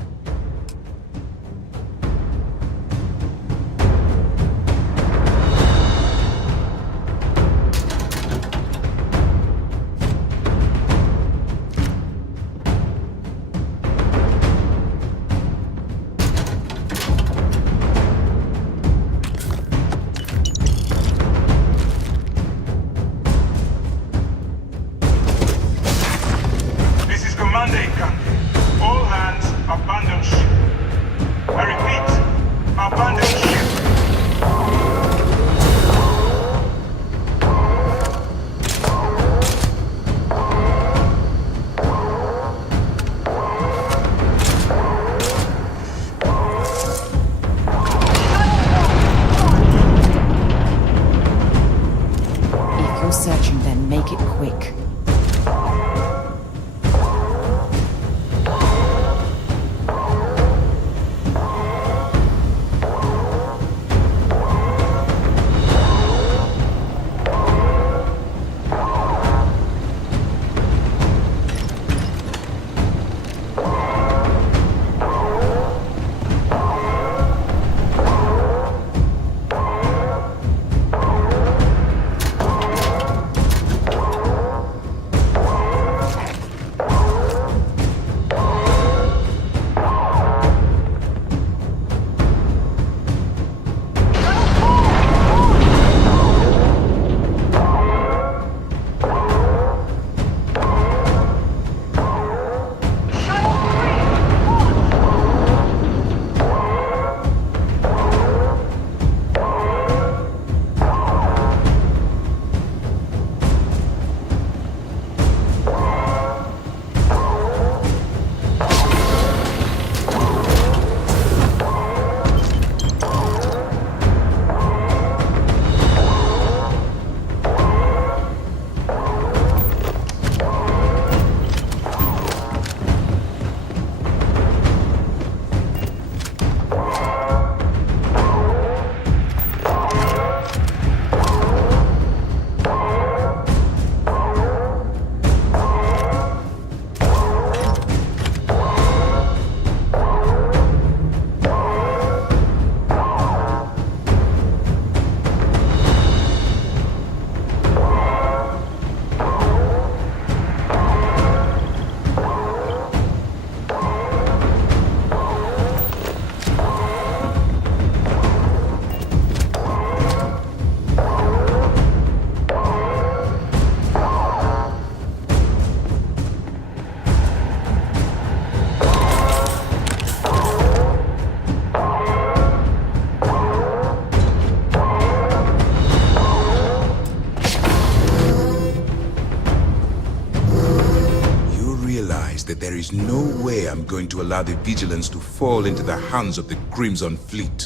that there is no way I'm going to allow the Vigilance to fall into the hands of the Crimson Fleet.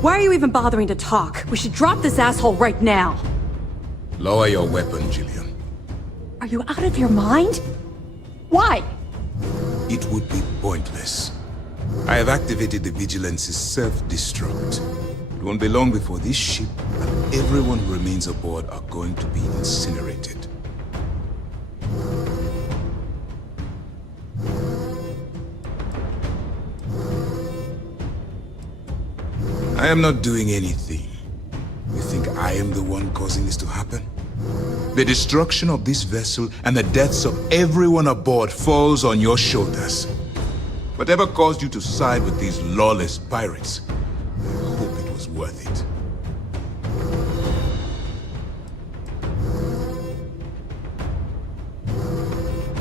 Why are you even bothering to talk? We should drop this asshole right now. Lower your weapon, Gillian. Are you out of your mind? Why? It would be pointless. I have activated the Vigilance's self-destruct. It won't be long before this ship and everyone who remains aboard are going to be incinerated. I am not doing anything. You think I am the one causing this to happen? The destruction of this vessel and the deaths of everyone aboard falls on your shoulders. Whatever caused you to side with these lawless pirates, I hope it was worth it.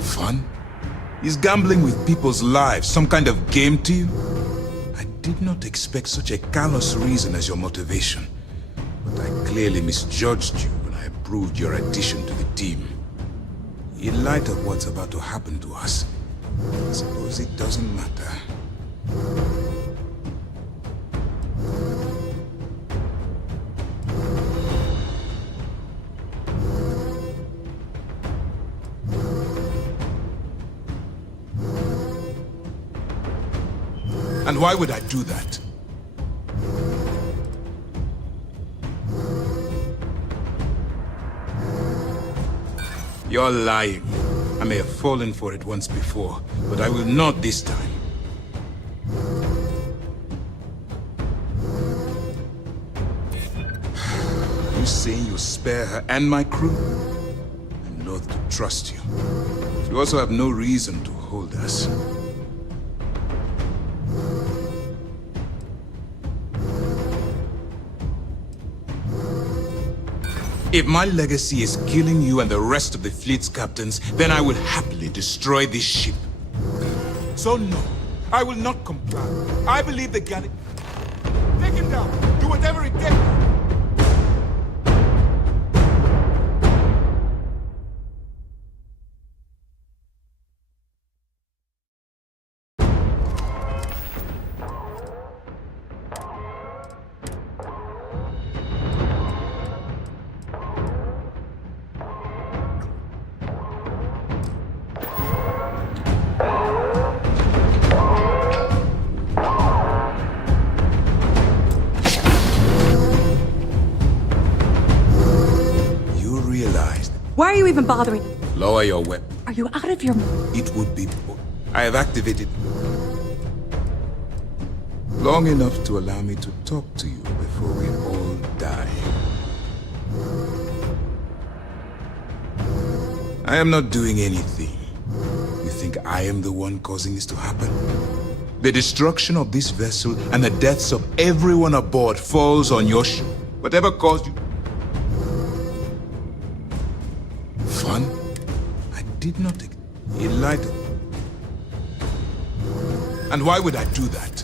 Fun? Is gambling with people's lives some kind of game to you? I did not expect such a callous reason as your motivation, but I clearly misjudged you when I approved your addition to the team. In light of what's about to happen to us, Suppose it doesn't matter. And why would I do that? You're lying. I may have fallen for it once before, but I will not this time. You saying you'll spare her and my crew? I'm loath to trust you. You also have no reason to hold us. If my legacy is killing you and the rest of the fleet's captains, then I will happily destroy this ship. So no, I will not comply. I believe the galaxy... Take him down! Do whatever it takes! Why are you even bothering? Lower your weapon. Are you out of your... It would be... I have activated... long enough to allow me to talk to you before we all die. I am not doing anything. You think I am the one causing this to happen? The destruction of this vessel and the deaths of everyone aboard falls on your ship. Whatever caused you... Fun? I did not... He lied. And why would I do that?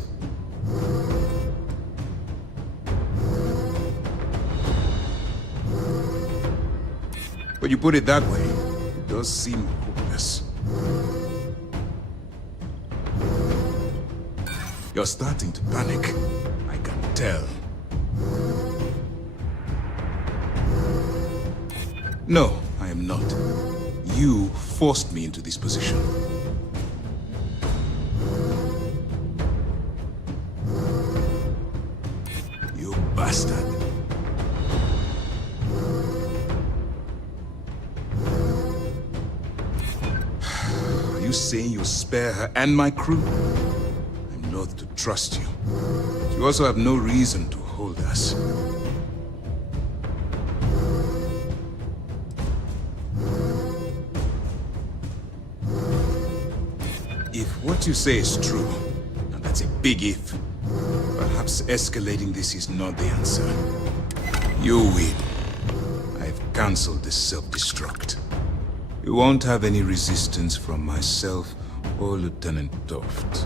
When you put it that way, it does seem hopeless. You're starting to panic. I can tell. No, I am not. You forced me into this position. You bastard. Are you saying you'll spare her and my crew? I'm loath to trust you. You also have no reason to hold us. If what you say is true, and that's a big if, perhaps escalating this is not the answer. You win. I've cancelled the self-destruct. You won't have any resistance from myself or Lieutenant Toft.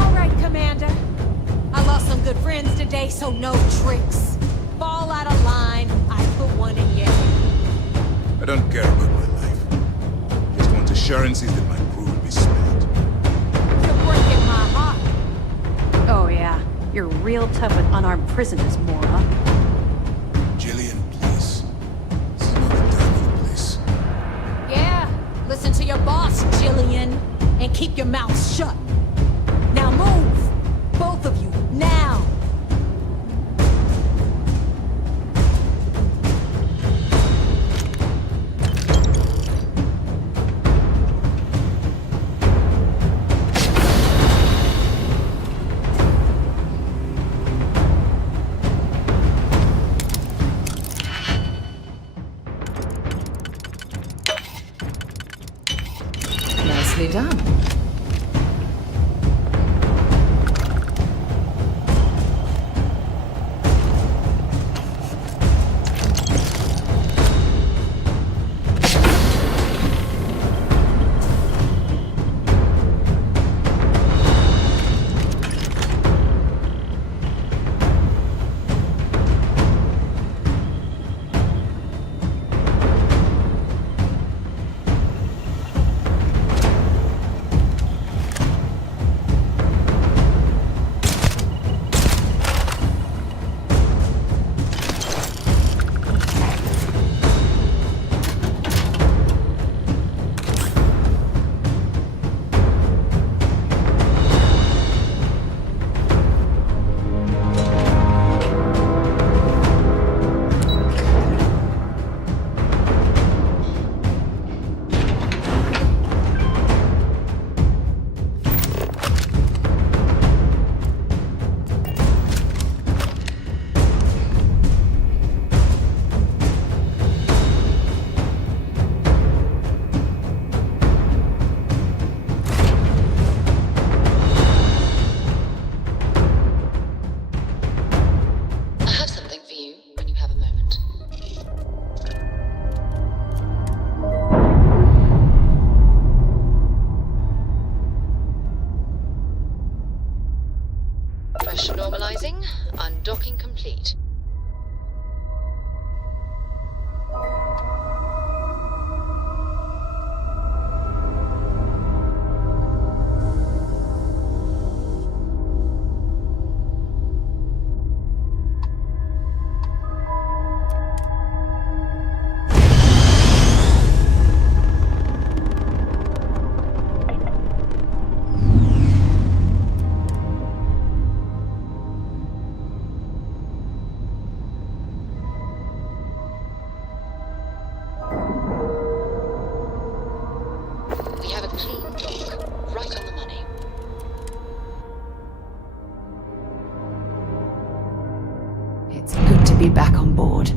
All right, Commander. I lost some good friends today, so no tricks. Fall out of line, I put one in your head. I don't care about my life. Just want assurances that my crew will be spared. You're breaking my heart. Oh yeah, you're real tough with unarmed prisoners, Mora. Jillian, please. This is not the time or the place. Yeah, listen to your boss, Jillian, and keep your mouth shut. Now move! Both of you, now! Nicely done. Pressure normalizing. Undocking complete. We have a clean dock, right on the money. It's good to be back on board.